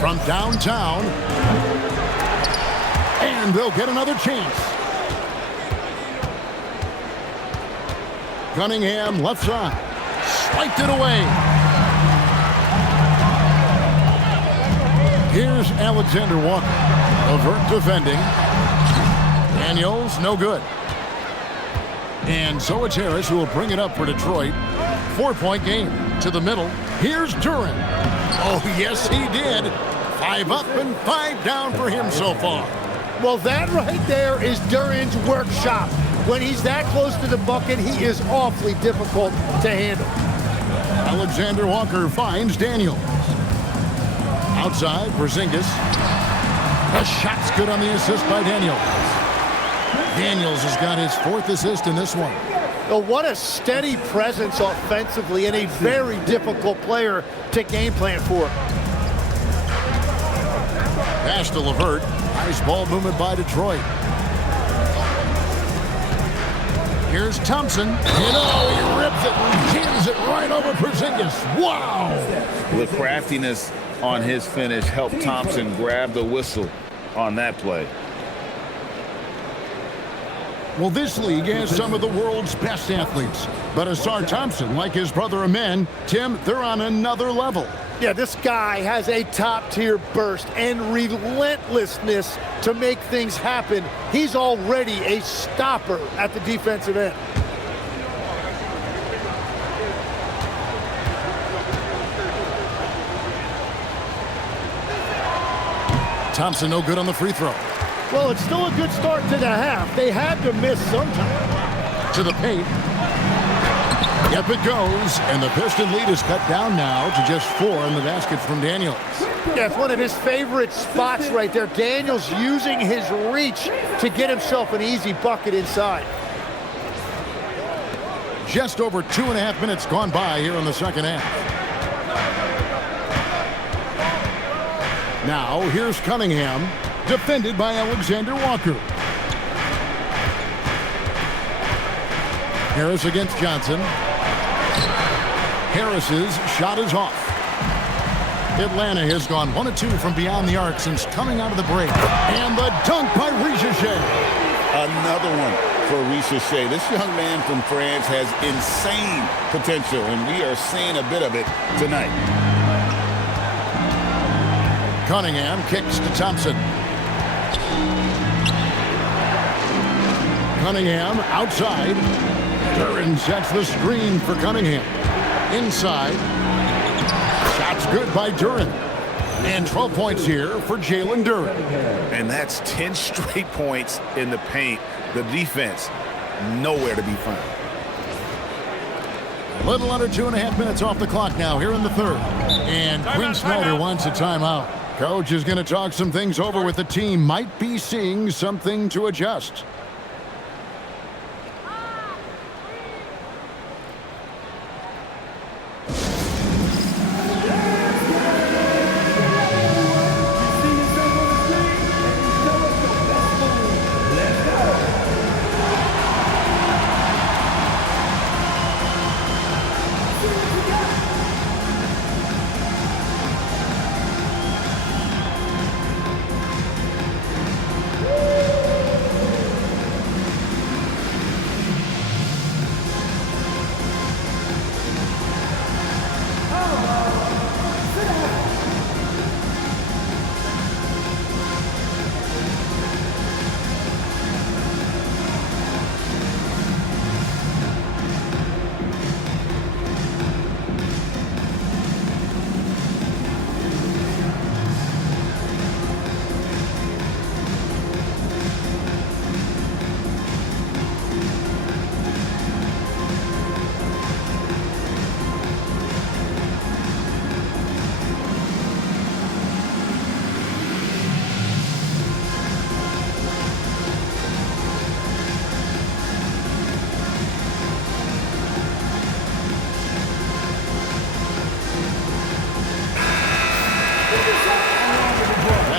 From downtown. And they'll get another chance. Cunningham left side. Swiped it away. Here's Alexander Walker. LeVert defending. Daniels, no good. And so it's Harris who will bring it up for Detroit. 4-point game to the middle. Here's Duren. Oh, yes, he did. 5 up and 5 down for him so far. Well, that right there is Duren's workshop. When he's that close to the bucket, he is awfully difficult to handle. Alexander Walker finds Daniels. Outside, Porziņģis. The shot's good on the assist by Daniels. Daniels has got his 4th assist in this one. Oh, what a steady presence offensively and a very difficult player to game plan for. Pass to LeVert. Nice ball movement by Detroit. Here's Thompson. He rips it and jams it right over Porziņģis. Wow! The craftiness on his finish helped Thompson grab the whistle on that play. Well, this league has some of the world's best athletes. But Asar Thompson, like his brother Amen, Tim, they're on another level. Yeah, this guy has a top-tier burst and relentlessness to make things happen. He's already a stopper at the defensive end. Thompson no good on the free throw. Well, it's still a good start to the half. They had to miss sometime. To the paint. Yep, it goes. And the Piston lead is cut down now to just 4 in the basket from Daniels. Yeah, it's one of his favorite spots right there. Daniels using his reach to get himself an easy bucket inside. Just over 2.5 minutes gone by here in the second half. Now, here's Cunningham, defended by Alexander Walker. Harris against Johnson. Harris's shot is off. Atlanta has gone 1 of 2 from beyond the arc since coming out of the break. And the dunk by Rizachet. Another one. for Shea. This young man from France has insane potential, and we are seeing a bit of it tonight. Cunningham kicks to Thompson. Cunningham outside. Duren sets the screen for Cunningham. Inside. Shot's good by Duren. And 12 points here for Jalen Duren. And that's 10 straight points in the paint. The defense, nowhere to be found. A little under 2.5 minutes off the clock now here in the third. And Quinn Snyder wants a timeout. Coach is going to talk some things over with the team. Might be seeing something to adjust.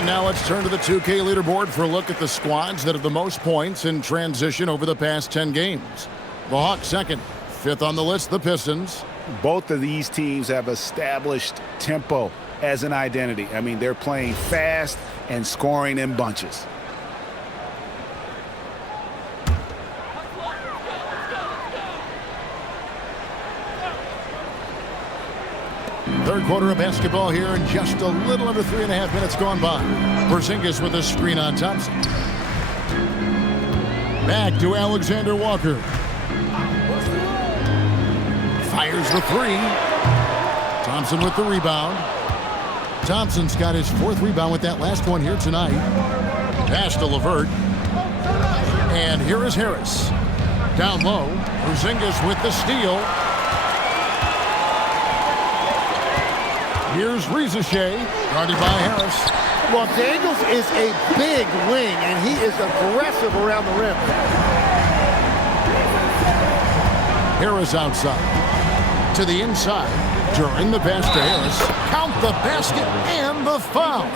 Now let's turn to the 2K leaderboard for a look at the squads that have the most points in transition over the past 10 games. The Hawks second. Fifth on the list, the Pistons. Both of these teams have established tempo as an identity. I mean, they're playing fast and scoring in bunches. Third quarter of basketball here, and just a little under 3.5 minutes gone by. Porziņģis with a screen on Thompson. Back to Alexander Walker. Fires the three. Thompson with the rebound. Thompson's got his fourth rebound with that last one here tonight. Pass to LeVert. And here is Harris. Down low. Porziņģis with the steal. Here's Shea, guarded by Harris. Well, Daniels is a big wing, and he is aggressive around the rim. Harris outside. To the inside. Duren the pass to Harris. Count the basket and the foul.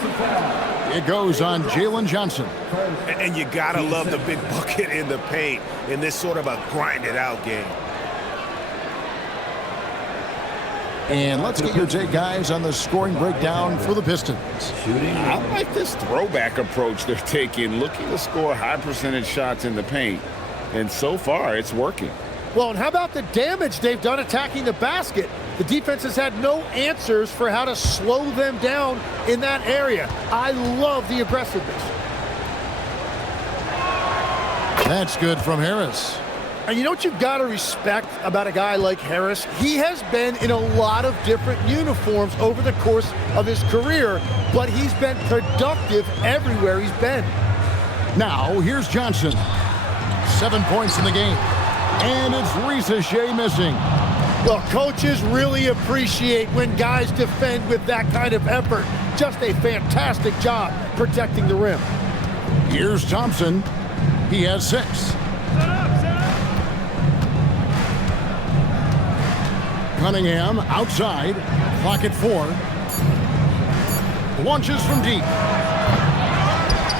It goes on Jalen Johnson. And you got to love the big bucket in the paint in this sort of a grinded-out game. And let's get your take, guys, on the scoring breakdown for the Pistons. I like this throwback approach they're taking, looking to score high percentage shots in the paint. And so far, it's working. Well, and how about the damage they've done attacking the basket? The defense has had no answers for how to slow them down in that area. I love the aggressiveness. That's good from Harris. And you know what you've got to respect about a guy like Harris? He has been in a lot of different uniforms over the course of his career, but he's been productive everywhere he's been. Now, here's Johnson. 7 points in the game. And it's Shea missing. Well, coaches really appreciate when guys defend with that kind of effort. Just a fantastic job protecting the rim. Here's Thompson. He has 6. Cunningham outside. Clock at 4. Launches from deep.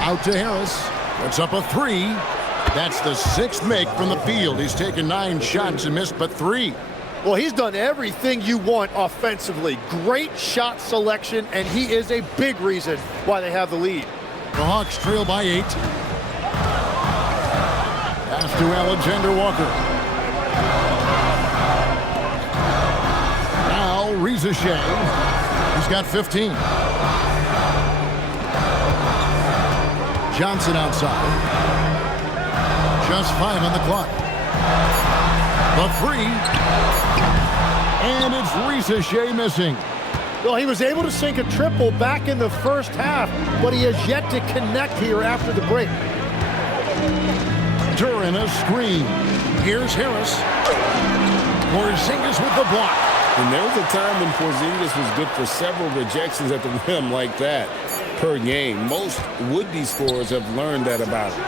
Out to Harris. Puts up a 3. That's the 6th make from the field. He's taken 9 shots and missed but 3. Well, he's done everything you want offensively. Great shot selection, and he is a big reason why they have the lead. The Hawks trail by 8. Pass to Alexander Walker. Now Reza Shea. He's got 15. Johnson outside. Just 5 on the clock. The three. And it's Reza Shea missing. Well, he was able to sink a triple back in the first half, but he has yet to connect here after the break. Duren a screen. Here's Harris. Porziņģis with the block. And there was a time when Porziņģis was good for several rejections at the rim like that per game. Most would-be scorers have learned that about him.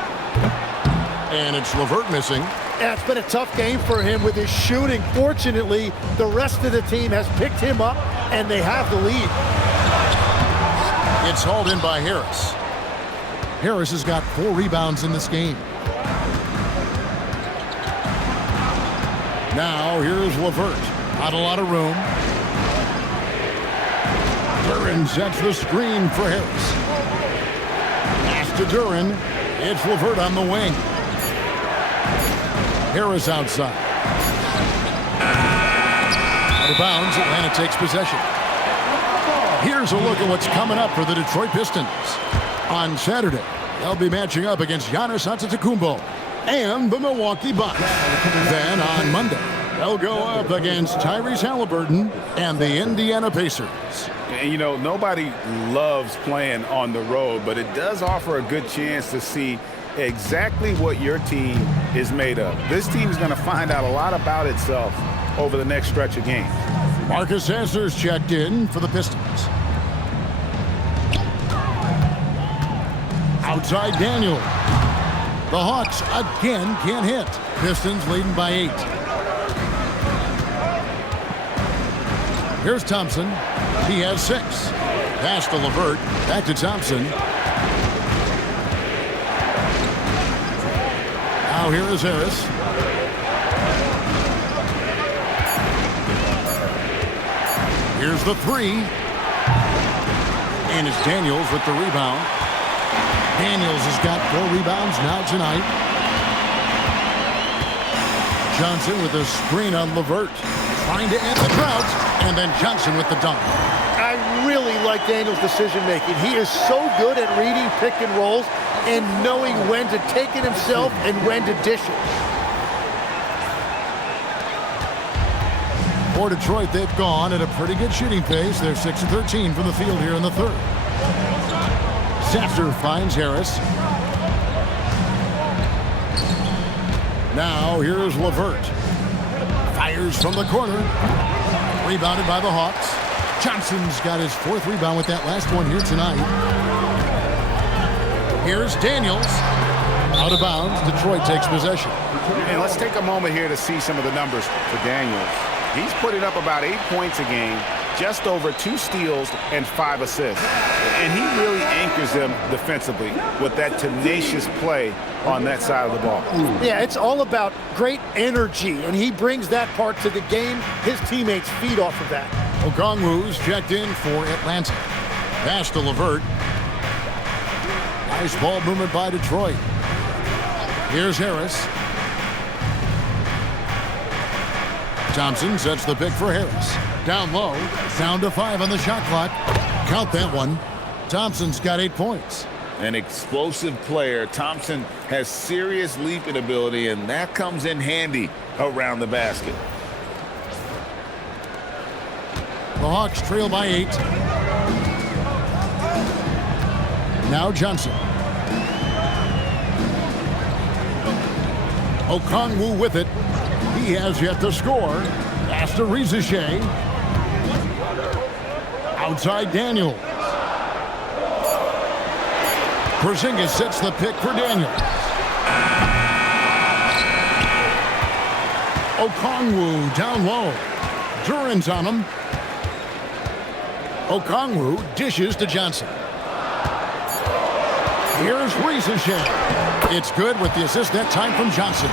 And it's LeVert missing. Yeah, it's been a tough game for him with his shooting. Fortunately, the rest of the team has picked him up, and they have the lead. It's hauled in by Harris. Harris has got 4 rebounds in this game. Now, here's LeVert. Not a lot of room. Duren sets the screen for Harris. Pass to Duren. It's LeVert on the wing. Harris outside. Out of bounds, Atlanta takes possession. Here's a look at what's coming up for the Detroit Pistons. On Saturday, they'll be matching up against Giannis Antetokounmpo and the Milwaukee Bucks. Then on Monday, they'll go up against Tyrese Halliburton and the Indiana Pacers. And, you know, nobody loves playing on the road, but it does offer a good chance to see exactly what your team is made of. This team is going to find out a lot about itself over the next stretch of games. Marcus Sasser's checked in for the Pistons. Outside Daniel. The Hawks again can't hit. Pistons leading by 8. Here's Thompson. He has 6. Pass to LeVert. Back to Thompson. Now here is Harris. Here's the 3. And it's Daniels with the rebound. Daniels has got 4 rebounds now tonight. Johnson with a screen on LeVert. Trying to end the drought. And then Johnson with the dunk. I really like Daniels' decision-making. He is so good at reading pick and rolls and knowing when to take it himself and when to dish it. For Detroit, they've gone at a pretty good shooting pace. They're 6 of 13 from the field here in the third. Sasser finds Harris. Now here's LeVert. Fires from the corner. Rebounded by the Hawks. Johnson's got his 4th rebound with that last one here tonight. Here's Daniels. Out of bounds. Detroit takes possession. And let's take a moment here to see some of the numbers for Daniels. He's putting up about 8 points a game, just over 2 steals and 5 assists. And he really anchors them defensively with that tenacious play on that side of the ball. Yeah, it's all about great energy, and he brings that part to the game. His teammates feed off of that. Okongwu's checked in for Atlanta. Pass to LeVert. Nice ball movement by Detroit. Here's Harris. Thompson sets the pick for Harris. Down low. Down to 5 on the shot clock. Count that one. Thompson's got 8 points. An explosive player. Thompson has serious leaping ability, and that comes in handy around the basket. The Hawks trail by 8. Now Johnson. Okongwu with it. He has yet to score. Pass to Reza Shea. Outside Daniel. Porziņģis sets the pick for Daniel. Okongwu down low. Duren's on him. Okongwu dishes to Johnson. Here's Reza Shea. It's good with the assist that time from Johnson.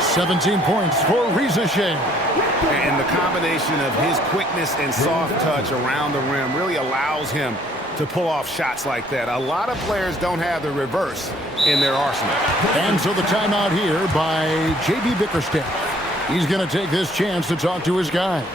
17 points for Reza Shea. And the combination of his quickness and soft touch around the rim really allows him to pull off shots like that. A lot of players don't have the reverse in their arsenal. And so the timeout here by J.B. Bickerstaff. He's going to take this chance to talk to his guys.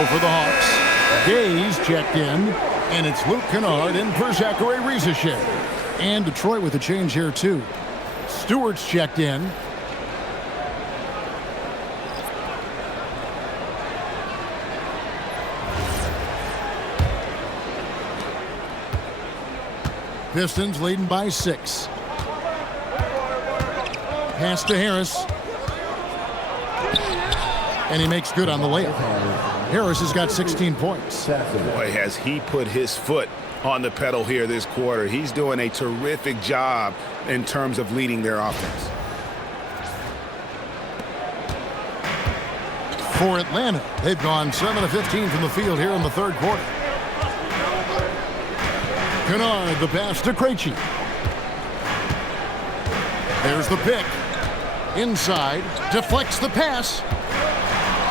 For the Hawks, Gay's checked in, and it's Luke Kennard and Porziņģis Riza. And Detroit with a change here, too. Stewart's checked in. Pistons leading by 6. Pass to Harris. And he makes good on the layup. Harris has got 16 points. Boy, has he put his foot on the pedal here this quarter. He's doing a terrific job in terms of leading their offense. For Atlanta, they've gone 7 of 15 from the field here in the third quarter. Kennard, the pass to Krejci. There's the pick. Inside, deflects the pass.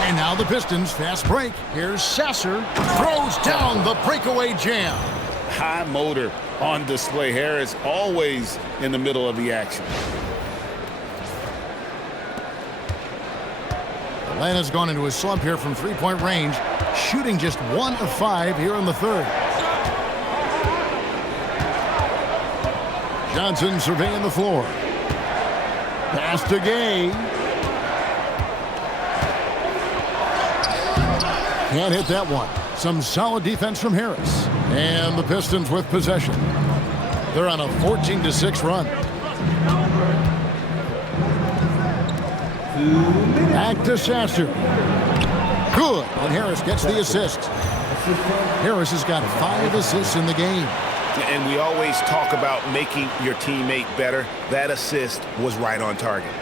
And now the Pistons fast break. Here's Sasser, throws down the breakaway jam. High motor on display. Harris always in the middle of the action. Atlanta's gone into a slump here from three-point range, shooting just 1 of 5 here in the third. Johnson surveying the floor. Pass to Gay. Can't hit that one. Some solid defense from Harris. And the Pistons with possession. They're on a 14-6 run. Back to Sasser. Good. And Harris gets the assist. Harris has got 5 assists in the game. And we always talk about making your teammate better. That assist was right on target.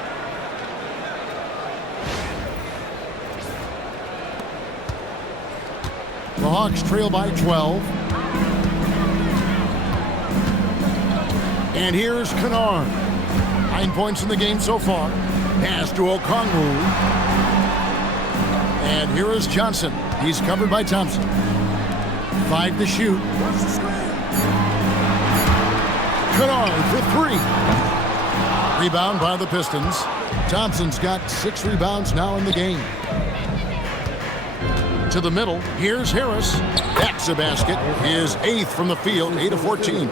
The Hawks trail by 12. And here's Kennard. 9 points in the game so far. Pass to Okongwu. And here is Johnson. He's covered by Thompson. 5 to shoot. Kennard for 3. Rebound by the Pistons. Thompson's got 6 rebounds now in the game. To the middle, here's Harris. That's a basket. His 8th from the field, 8 of 14.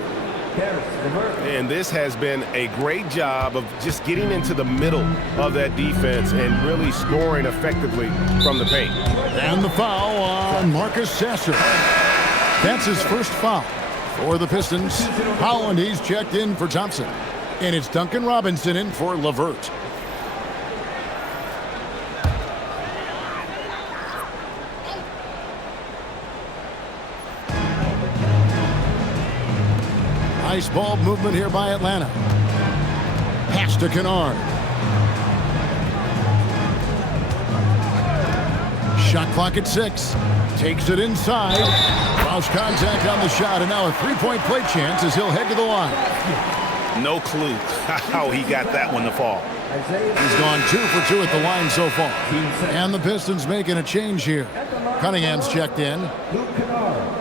And this has been a great job of just getting into the middle of that defense and really scoring effectively from the paint. And the foul on Marcus Sasser. That's his first foul for the Pistons. Holland, he's checked in for Thompson. And it's Duncan Robinson in for LeVert. Nice ball movement here by Atlanta. Pass to Kennard. Shot clock at 6. Takes it inside. Lost contact on the shot, and now a three-point play chance as he'll head to the line. No clue how he got that one to fall. He's gone 2 for 2 at the line so far. And the Pistons making a change here. Cunningham's checked in. Luke Kennard.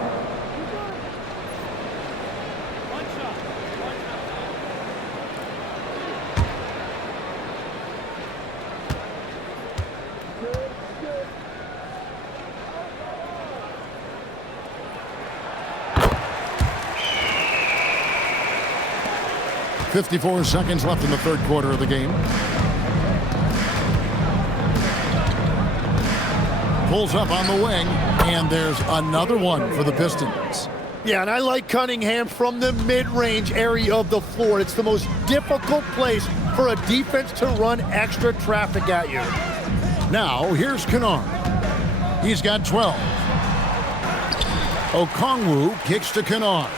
54 seconds left in the third quarter of the game. Pulls up on the wing, and there's another one for the Pistons. Yeah, and I like Cunningham from the mid-range area of the floor. It's the most difficult place for a defense to run extra traffic at you. Now, here's Kennard. He's got 12. Okongwu kicks to Kennard.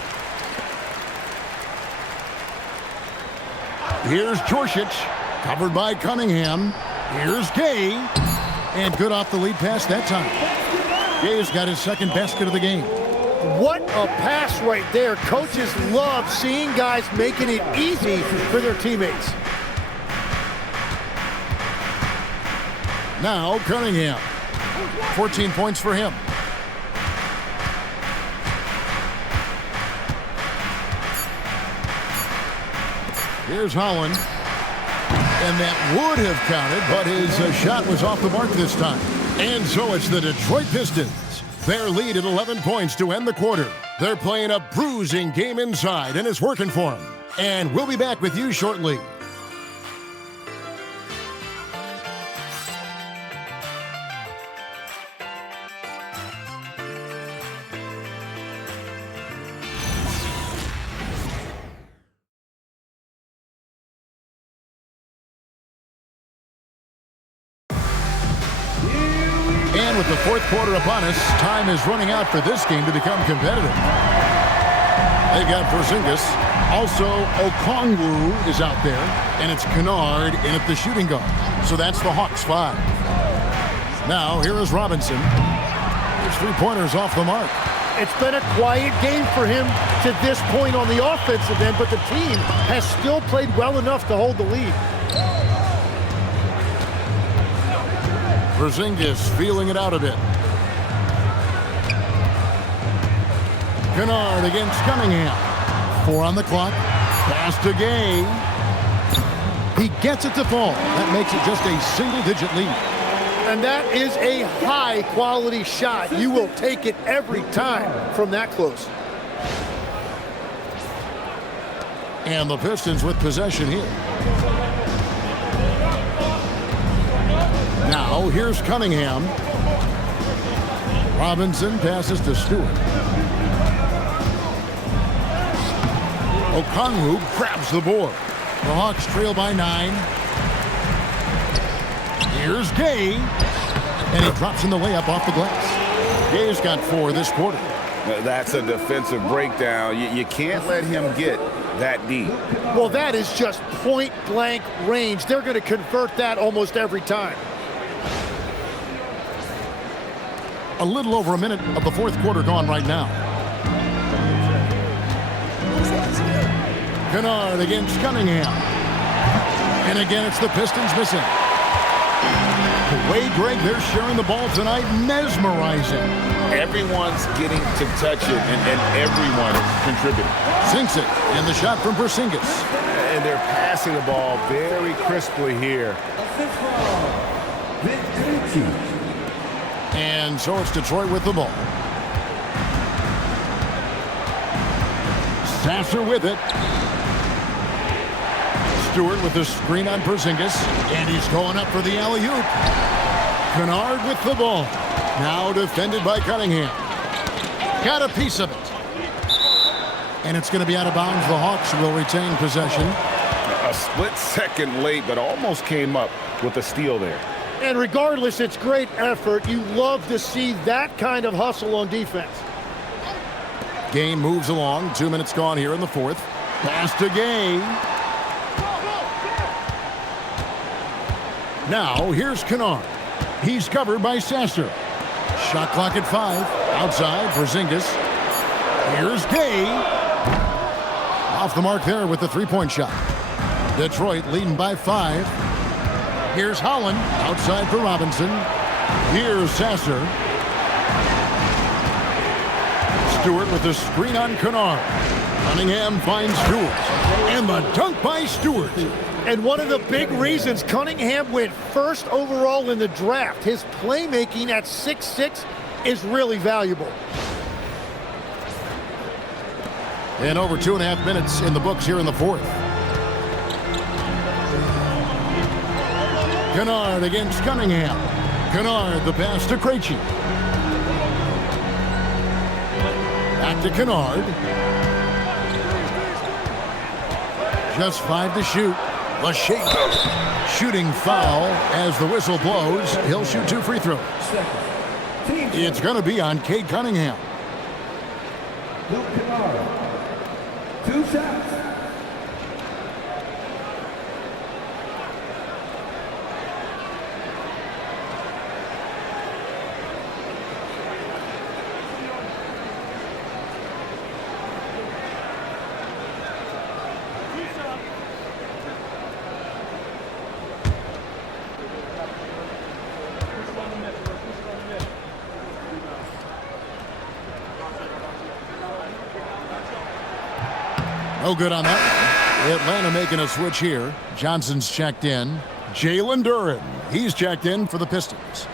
Here's Porziņģis, covered by Cunningham. Here's Cade, and good off the lead pass that time. Cade's got his second basket of the game. What a pass right there. Coaches love seeing guys making it easy for their teammates. Now Cunningham, 14 points for him. Here's Holland, and that would have counted, but his shot was off the mark this time. And so it's the Detroit Pistons. Their lead at 11 points to end the quarter. They're playing a bruising game inside, and it's working for them. And we'll be back with you shortly. And with the fourth quarter upon us, time is running out for this game to become competitive. They've got Porziņģis. Also, Okongwu is out there, and it's Kennard in at the shooting guard. So that's the Hawks 5. Now, here is Robinson. His three-pointers off the mark. It's been a quiet game for him to this point on the offensive end, but the team has still played well enough to hold the lead. Porziņģis feeling it out a bit. Kennard against Cunningham. 4 on the clock. Pass to Gay. He gets it to fall. That makes it just a single-digit lead. And that is a high-quality shot. You will take it every time from that close. And the Pistons with possession here. Now, here's Cunningham. Robinson passes to Stewart. Okongwu grabs the board. The Hawks trail by 9. Here's Gay. And he drops in the layup off the glass. Gay's got 4 this quarter. That's a defensive breakdown. You can't let him get that deep. Well, that is just point-blank range. They're going to convert that almost every time. A little over a minute of the fourth quarter gone right now. Kennard against Cunningham. And again, it's the Pistons missing. The way, Greg, they're sharing the ball tonight, mesmerizing. Everyone's getting to touch it, and everyone is contributing. Sinks it, and the shot from Porziņģis. And they're passing the ball very crisply here. And so it's Detroit with the ball. Sasser with it. Stewart with the screen on Porziņģis. And he's going up for the alley-oop. Kennard with the ball. Now defended by Cunningham. Got a piece of it. And it's going to be out of bounds. The Hawks will retain possession. A split second late, but almost came up with a steal there. And regardless, it's great effort. You love to see that kind of hustle on defense. Game moves along. 2 minutes gone here in the fourth. Pass to Gay. Now, here's Kennard. He's covered by Sasser. Shot clock at 5. Outside, Porziņģis. Here's Gay. Off the mark there with the three-point shot. Detroit leading by 5. Here's Holland, outside for Robinson. Here's Sasser. Stewart with the screen on Kennard. Cunningham finds Stewart. And the dunk by Stewart. And one of the big reasons Cunningham went first overall in the draft, his playmaking at 6'6" is really valuable. And over 2.5 minutes in the books here in the fourth. Kennard against Cunningham. Kennard, the pass to Krejci. Back to Kennard. Just 5 to shoot. The shake. Shooting foul as the whistle blows. He'll shoot 2 free throws. It's going to be on Cade Cunningham. Luke Kennard. 2 shots. No good on that one. Atlanta making a switch here. Johnson's checked in. Jalen Duren, he's checked in for the Pistons.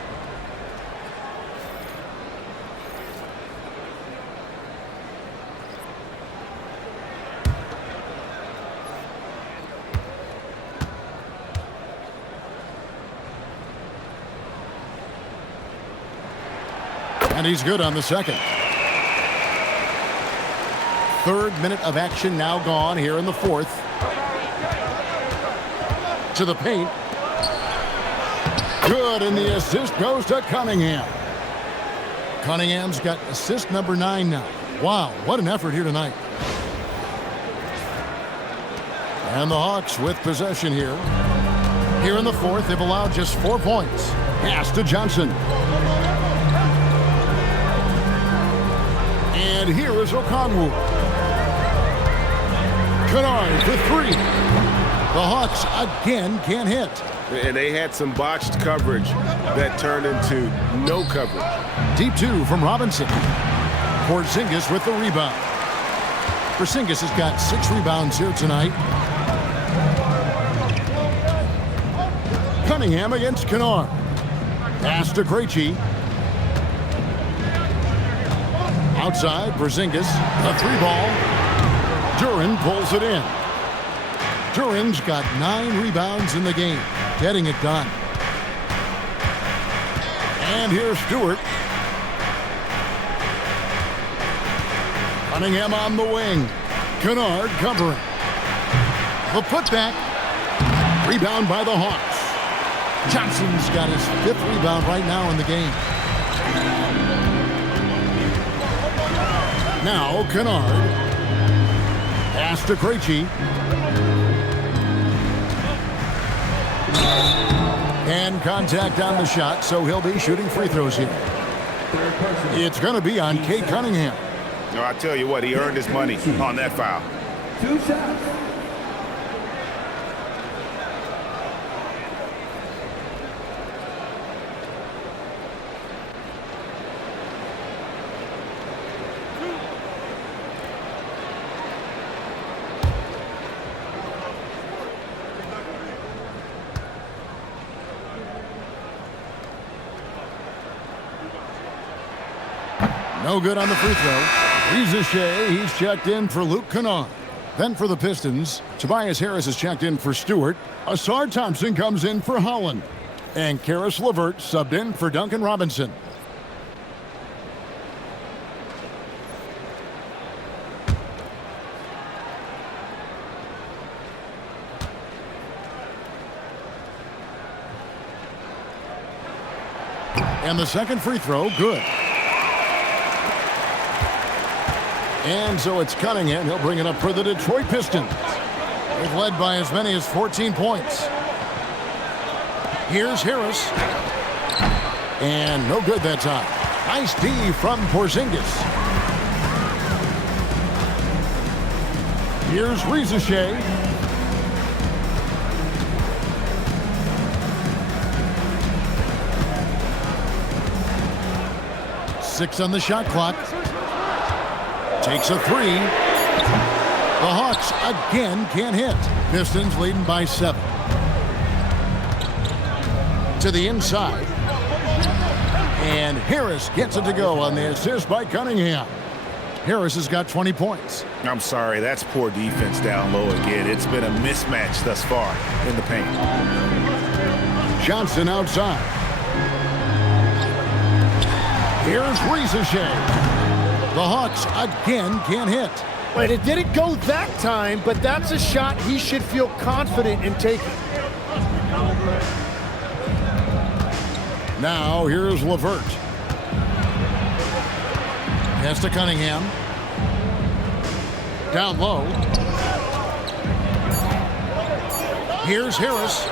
And he's good on the second. 3rd minute of action now gone here in the fourth. To the paint. Good, and the assist goes to Cunningham. Cunningham's got assist number 9 now. Wow, what an effort here tonight. And the Hawks with possession here. Here in the fourth, they've allowed just 4 points. Pass to Johnson. And here is Okongwu. Kennard for 3. The Hawks again can't hit. And they had some botched coverage that turned into no coverage. Deep 2 from Robinson. Porziņģis with the rebound. Porziņģis has got 6 rebounds here tonight. Cunningham against Kennard. Pass to Krejci. Outside, Porziņģis, a 3-ball. Duren pulls it in. Duren's got 9 rebounds in the game, getting it done. And here's Stewart. Cunningham on the wing. Kennard covering. The putback. Rebound by the Hawks. Johnson's got his 5th rebound right now in the game. Now Kennard. Pass to Krejci. And contact on the shot, so he'll be shooting free throws here. It's going to be on Cade Cunningham. No, I tell you what, he earned his money on that foul. 2 shots. No good on the free throw. Rizachet, he's checked in for Luke Kennard. Then for the Pistons, Tobias Harris is checked in for Stewart. Asar Thompson comes in for Holland. And Karis LeVert subbed in for Duncan Robinson. And the second free throw, good. And so it's Cunningham. He'll bring it up for the Detroit Pistons. They've led by as many as 14 points. Here's Harris. And no good that time. Nice D from Porziņģis. Here's Rizachet. 6 on the shot clock. Takes a 3. The Hawks again can't hit. Pistons leading by 7. To the inside. And Harris gets it to go on the assist by Cunningham. Harris has got 20 points. I'm sorry, that's poor defense down low again. It's been a mismatch thus far in the paint. Johnson outside. Here's Porziņģis. The Hawks again can't hit. But it didn't go that time, but that's a shot he should feel confident in taking. Now here's LeVert. Pass to Cunningham. Down low. Here's Harris.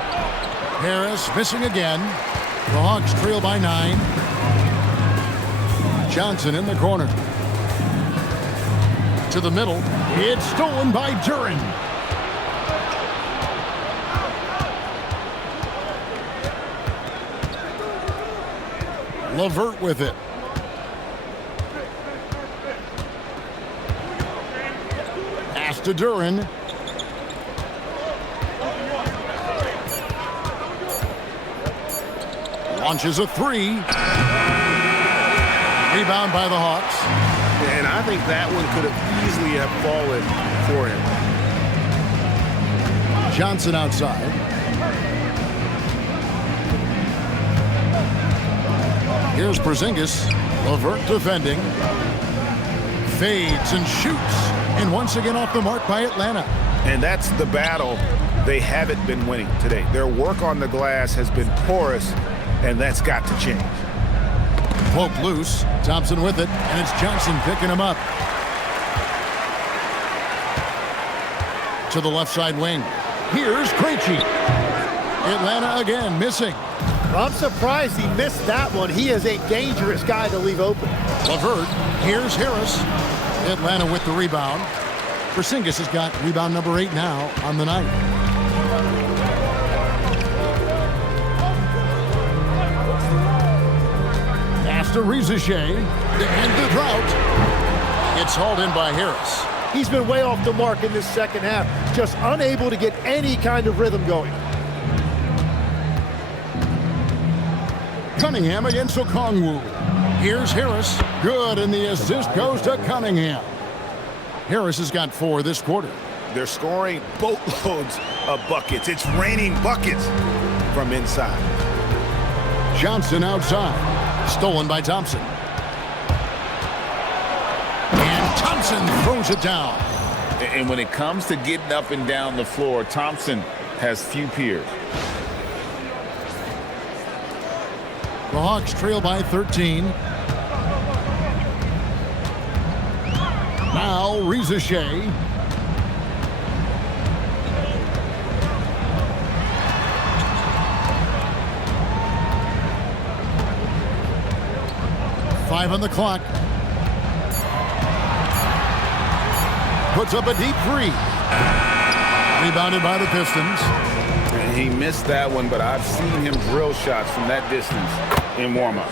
Harris missing again. The Hawks trail by 9. Johnson in the corner. To the middle. It's stolen by Duren. LeVert with it. Pass to Duren. Launches a 3. Rebound by the Hawks. And I think that one could have easily have fallen for him. Johnson outside. Here's Porziņģis. LeVert defending. Fades and shoots. And once again off the mark by Atlanta. And that's the battle they haven't been winning today. Their work on the glass has been porous, and that's got to change. Poke loose. Thompson with it, and it's Johnson picking him up. To the left side wing. Here's Krejci. Atlanta again missing. I'm surprised he missed that one. He is a dangerous guy to leave open. LeVert. Here's Harris. Atlanta with the rebound. Porziņģis has got rebound number 8 now on the night. Pass to Porziņģis to end the drought. It's hauled in by Harris. He's been way off the mark in this second half, just unable to get any kind of rhythm going. Cunningham against Okongwu. Here's Harris. Good, and the assist goes to Cunningham. Harris has got 4 this quarter. They're scoring boatloads of buckets. It's raining buckets from inside. Johnson outside. Stolen by Thompson. And Thompson throws it down. And when it comes to getting up and down the floor, Thompson has few peers. The Hawks trail by 13. Now Porziņģis. Five on the clock. Puts up a deep 3. Rebounded by the Pistons. He missed that one, but I've seen him drill shots from that distance in warm-up.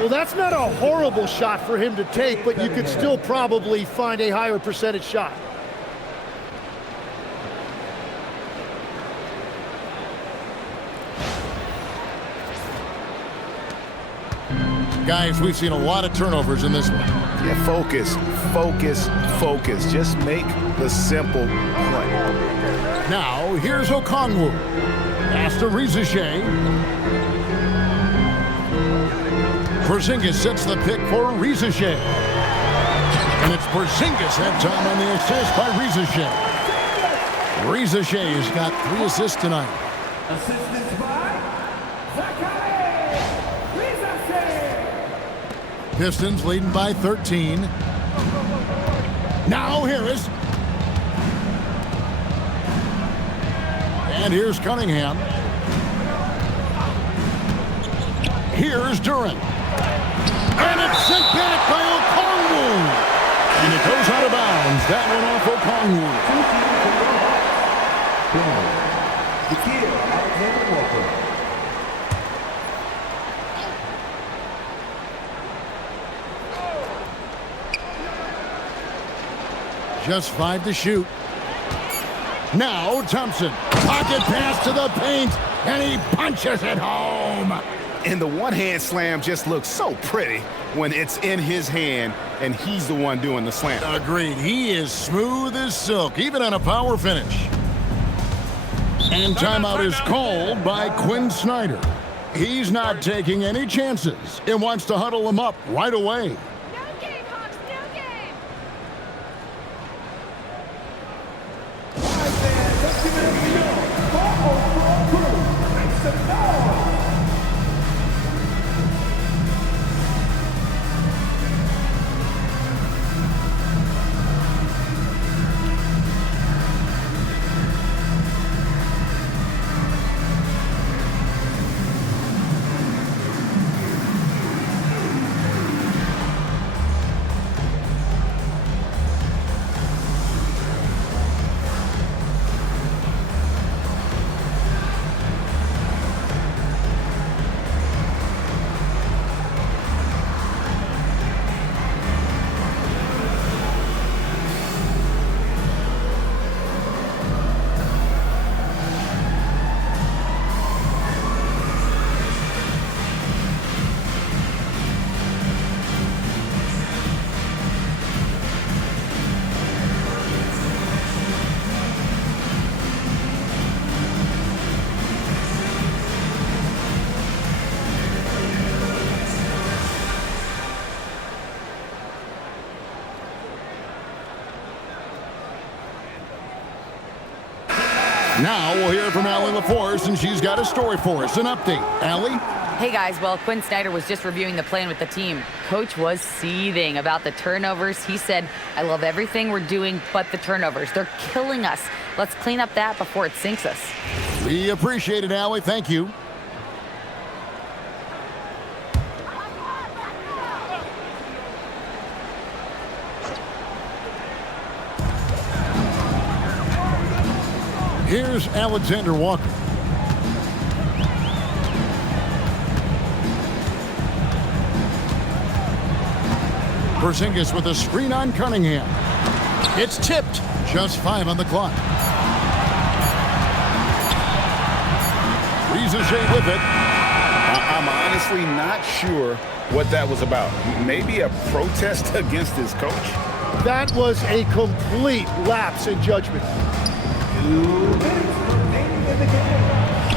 Well, that's not a horrible shot for him to take, but you could still probably find a higher percentage shot. Guys, we've seen a lot of turnovers in this one. Yeah, focus, focus, focus. Just make the simple play. Now, here's Okongwu. Pass to Porziņģis. Porziņģis sets the pick for Porziņģis. And it's Porziņģis that time on the assist by Porziņģis. Porziņģis has got 3 assists tonight. Assistance by Pistons leading by 13. Now Harris. And here's Cunningham. Here's Duren. And it's sent back by Okongwu. And it goes out of bounds. That one off Okongwu. Just 5 to shoot. Now Thompson. Pocket pass to the paint, and he punches it home. And the one-hand slam just looks so pretty when it's in his hand and he's the one doing the slam. Agreed. He is smooth as silk, even on a power finish. And timeout is called by Quinn Snyder. He's not taking any chances and wants to huddle him up right away. No game, Hawks, no game. Now we'll hear from Allie LaForce, and she's got a story for us. An update. Allie? Hey guys, well, Quinn Snyder was just reviewing the plan with the team. Coach was seething about the turnovers. He said, I love everything we're doing but the turnovers. They're killing us. Let's clean up that before it sinks us. We appreciate it, Allie. Thank you. Here's Alexander Walker. Porziņģis with a screen on Cunningham. It's tipped. Just 5 on the clock. Porziņģis with it. I'm honestly not sure what that was about. Maybe a protest against his coach? That was a complete lapse in judgment.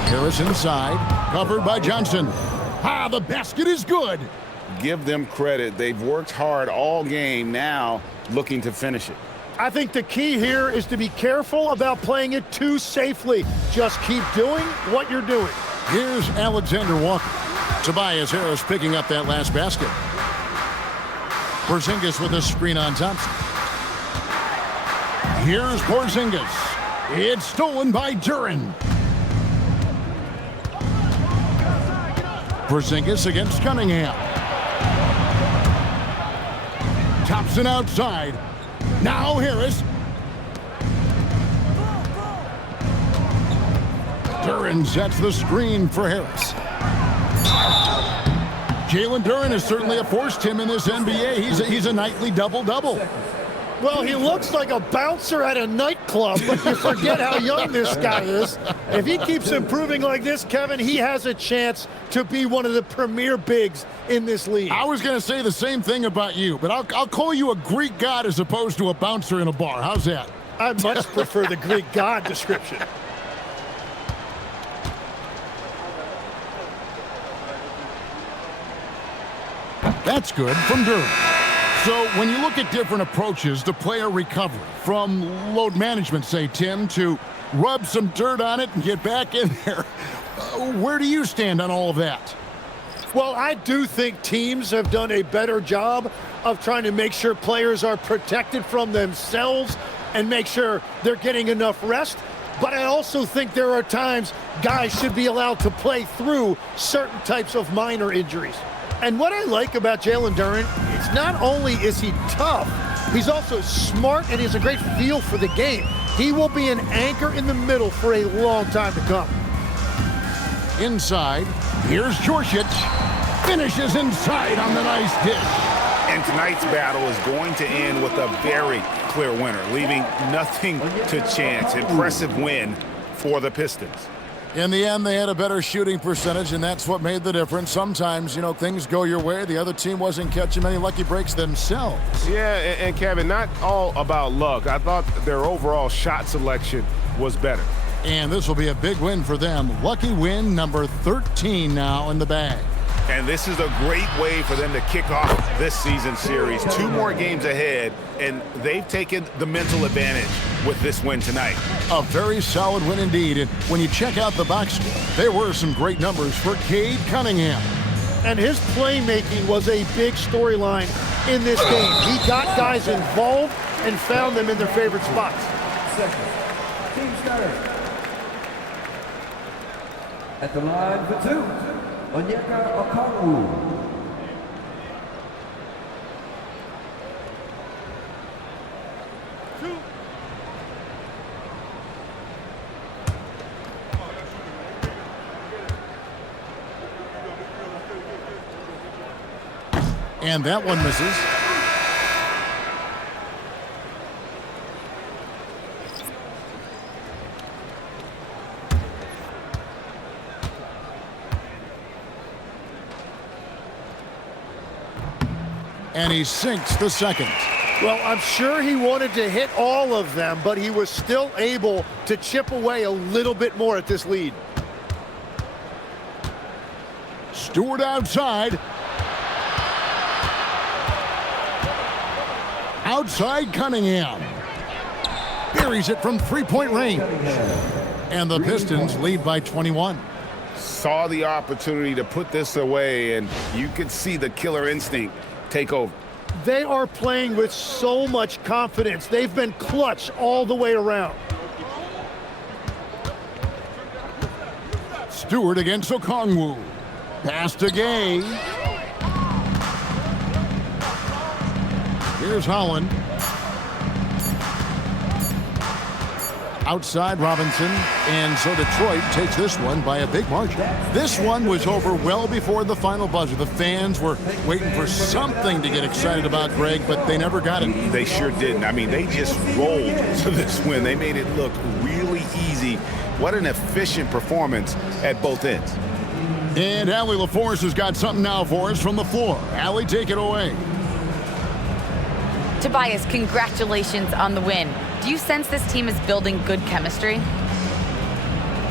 Harris inside, covered by Johnson. Ah, the basket is good. Give them credit. They've worked hard all game, now looking to finish it. I think the key here is to be careful about playing it too safely. Just keep doing what you're doing. Here's Alexander Walker. Tobias Harris picking up that last basket. Porziņģis with a screen on Thompson. Here's Porziņģis. It's stolen by Duren. Porziņģis against Cunningham. Thompson outside. Now Harris. Duren sets the screen for Harris. Jalen Duren is certainly a force, Tim, in this NBA. He's a nightly double-double. Well, he looks like a bouncer at a nightclub, but you forget how young this guy is. If he keeps improving like this, Kevin, he has a chance to be one of the premier bigs in this league. I was going to say the same thing about you, but I'll call you a Greek god as opposed to a bouncer in a bar. How's that? I much prefer the Greek god description. That's good from Duren. So when you look at different approaches to player recovery, from load management, say, Tim, to rub some dirt on it and get back in there, where do you stand on all of that? Well, I do think teams have done a better job of trying to make sure players are protected from themselves and make sure they're getting enough rest. But I also think there are times guys should be allowed to play through certain types of minor injuries. And what I like about Jalen Duren is not only is he tough, he's also smart and he has a great feel for the game. He will be an anchor in the middle for a long time to come. Inside, here's Porziņģis. Finishes inside on the nice dish. And tonight's battle is going to end with a very clear winner, leaving nothing to chance. Impressive win for the Pistons. In the end, they had a better shooting percentage, and that's what made the difference. Sometimes, things go your way. The other team wasn't catching many lucky breaks themselves. Yeah, and Kevin, not all about luck. I thought their overall shot selection was better. And this will be a big win for them. Lucky win number 13 now in the bag. And this is a great way for them to kick off this season series. 2 more games ahead, and they've taken the mental advantage with this win tonight. A very solid win indeed. And when you check out the box score, there were some great numbers for Cade Cunningham. And his playmaking was a big storyline in this game. He got guys involved and found them in their favorite spots. Team starter. At the line for 2, Onyeka Okongwu. And that one misses. And he sinks the second. Well, I'm sure he wanted to hit all of them, but he was still able to chip away a little bit more at this lead. Stewart outside. Outside Cunningham. Buries it from three-point range. And the Pistons lead by 21. Saw the opportunity to put this away, and you could see the killer instinct take over. They are playing with so much confidence. They've been clutch all the way around. Stewart against Okongwu. Pass to Gay. Here's Holland. Outside Robinson, and so Detroit takes this one by a big margin. This one was over well before the final buzzer. The fans were waiting for something to get excited about, Greg, but they never got it. They sure didn't. I mean, they just rolled to this win. They made it look really easy. What an efficient performance at both ends. And Allie LaForce has got something now for us from the floor. Allie, take it away. Tobias, congratulations on the win. Do you sense this team is building good chemistry?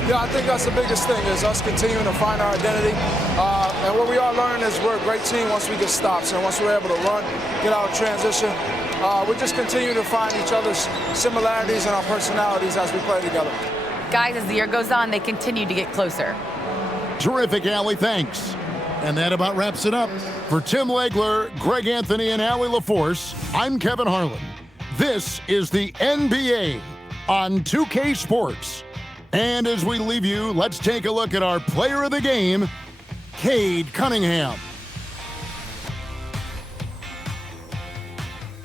Yeah, I think that's the biggest thing, is us continuing to find our identity. And what we are learning is we're a great team once we get stops. And once we're able to run, get out of transition, we just continue to find each other's similarities and our personalities as we play together. Guys, as the year goes on, they continue to get closer. Terrific, Allie. Thanks. And that about wraps it up. For Tim Legler, Greg Anthony, and Allie LaForce, I'm Kevin Harlan. This is the NBA on 2K Sports. And as we leave you, let's take a look at our player of the game, Cade Cunningham.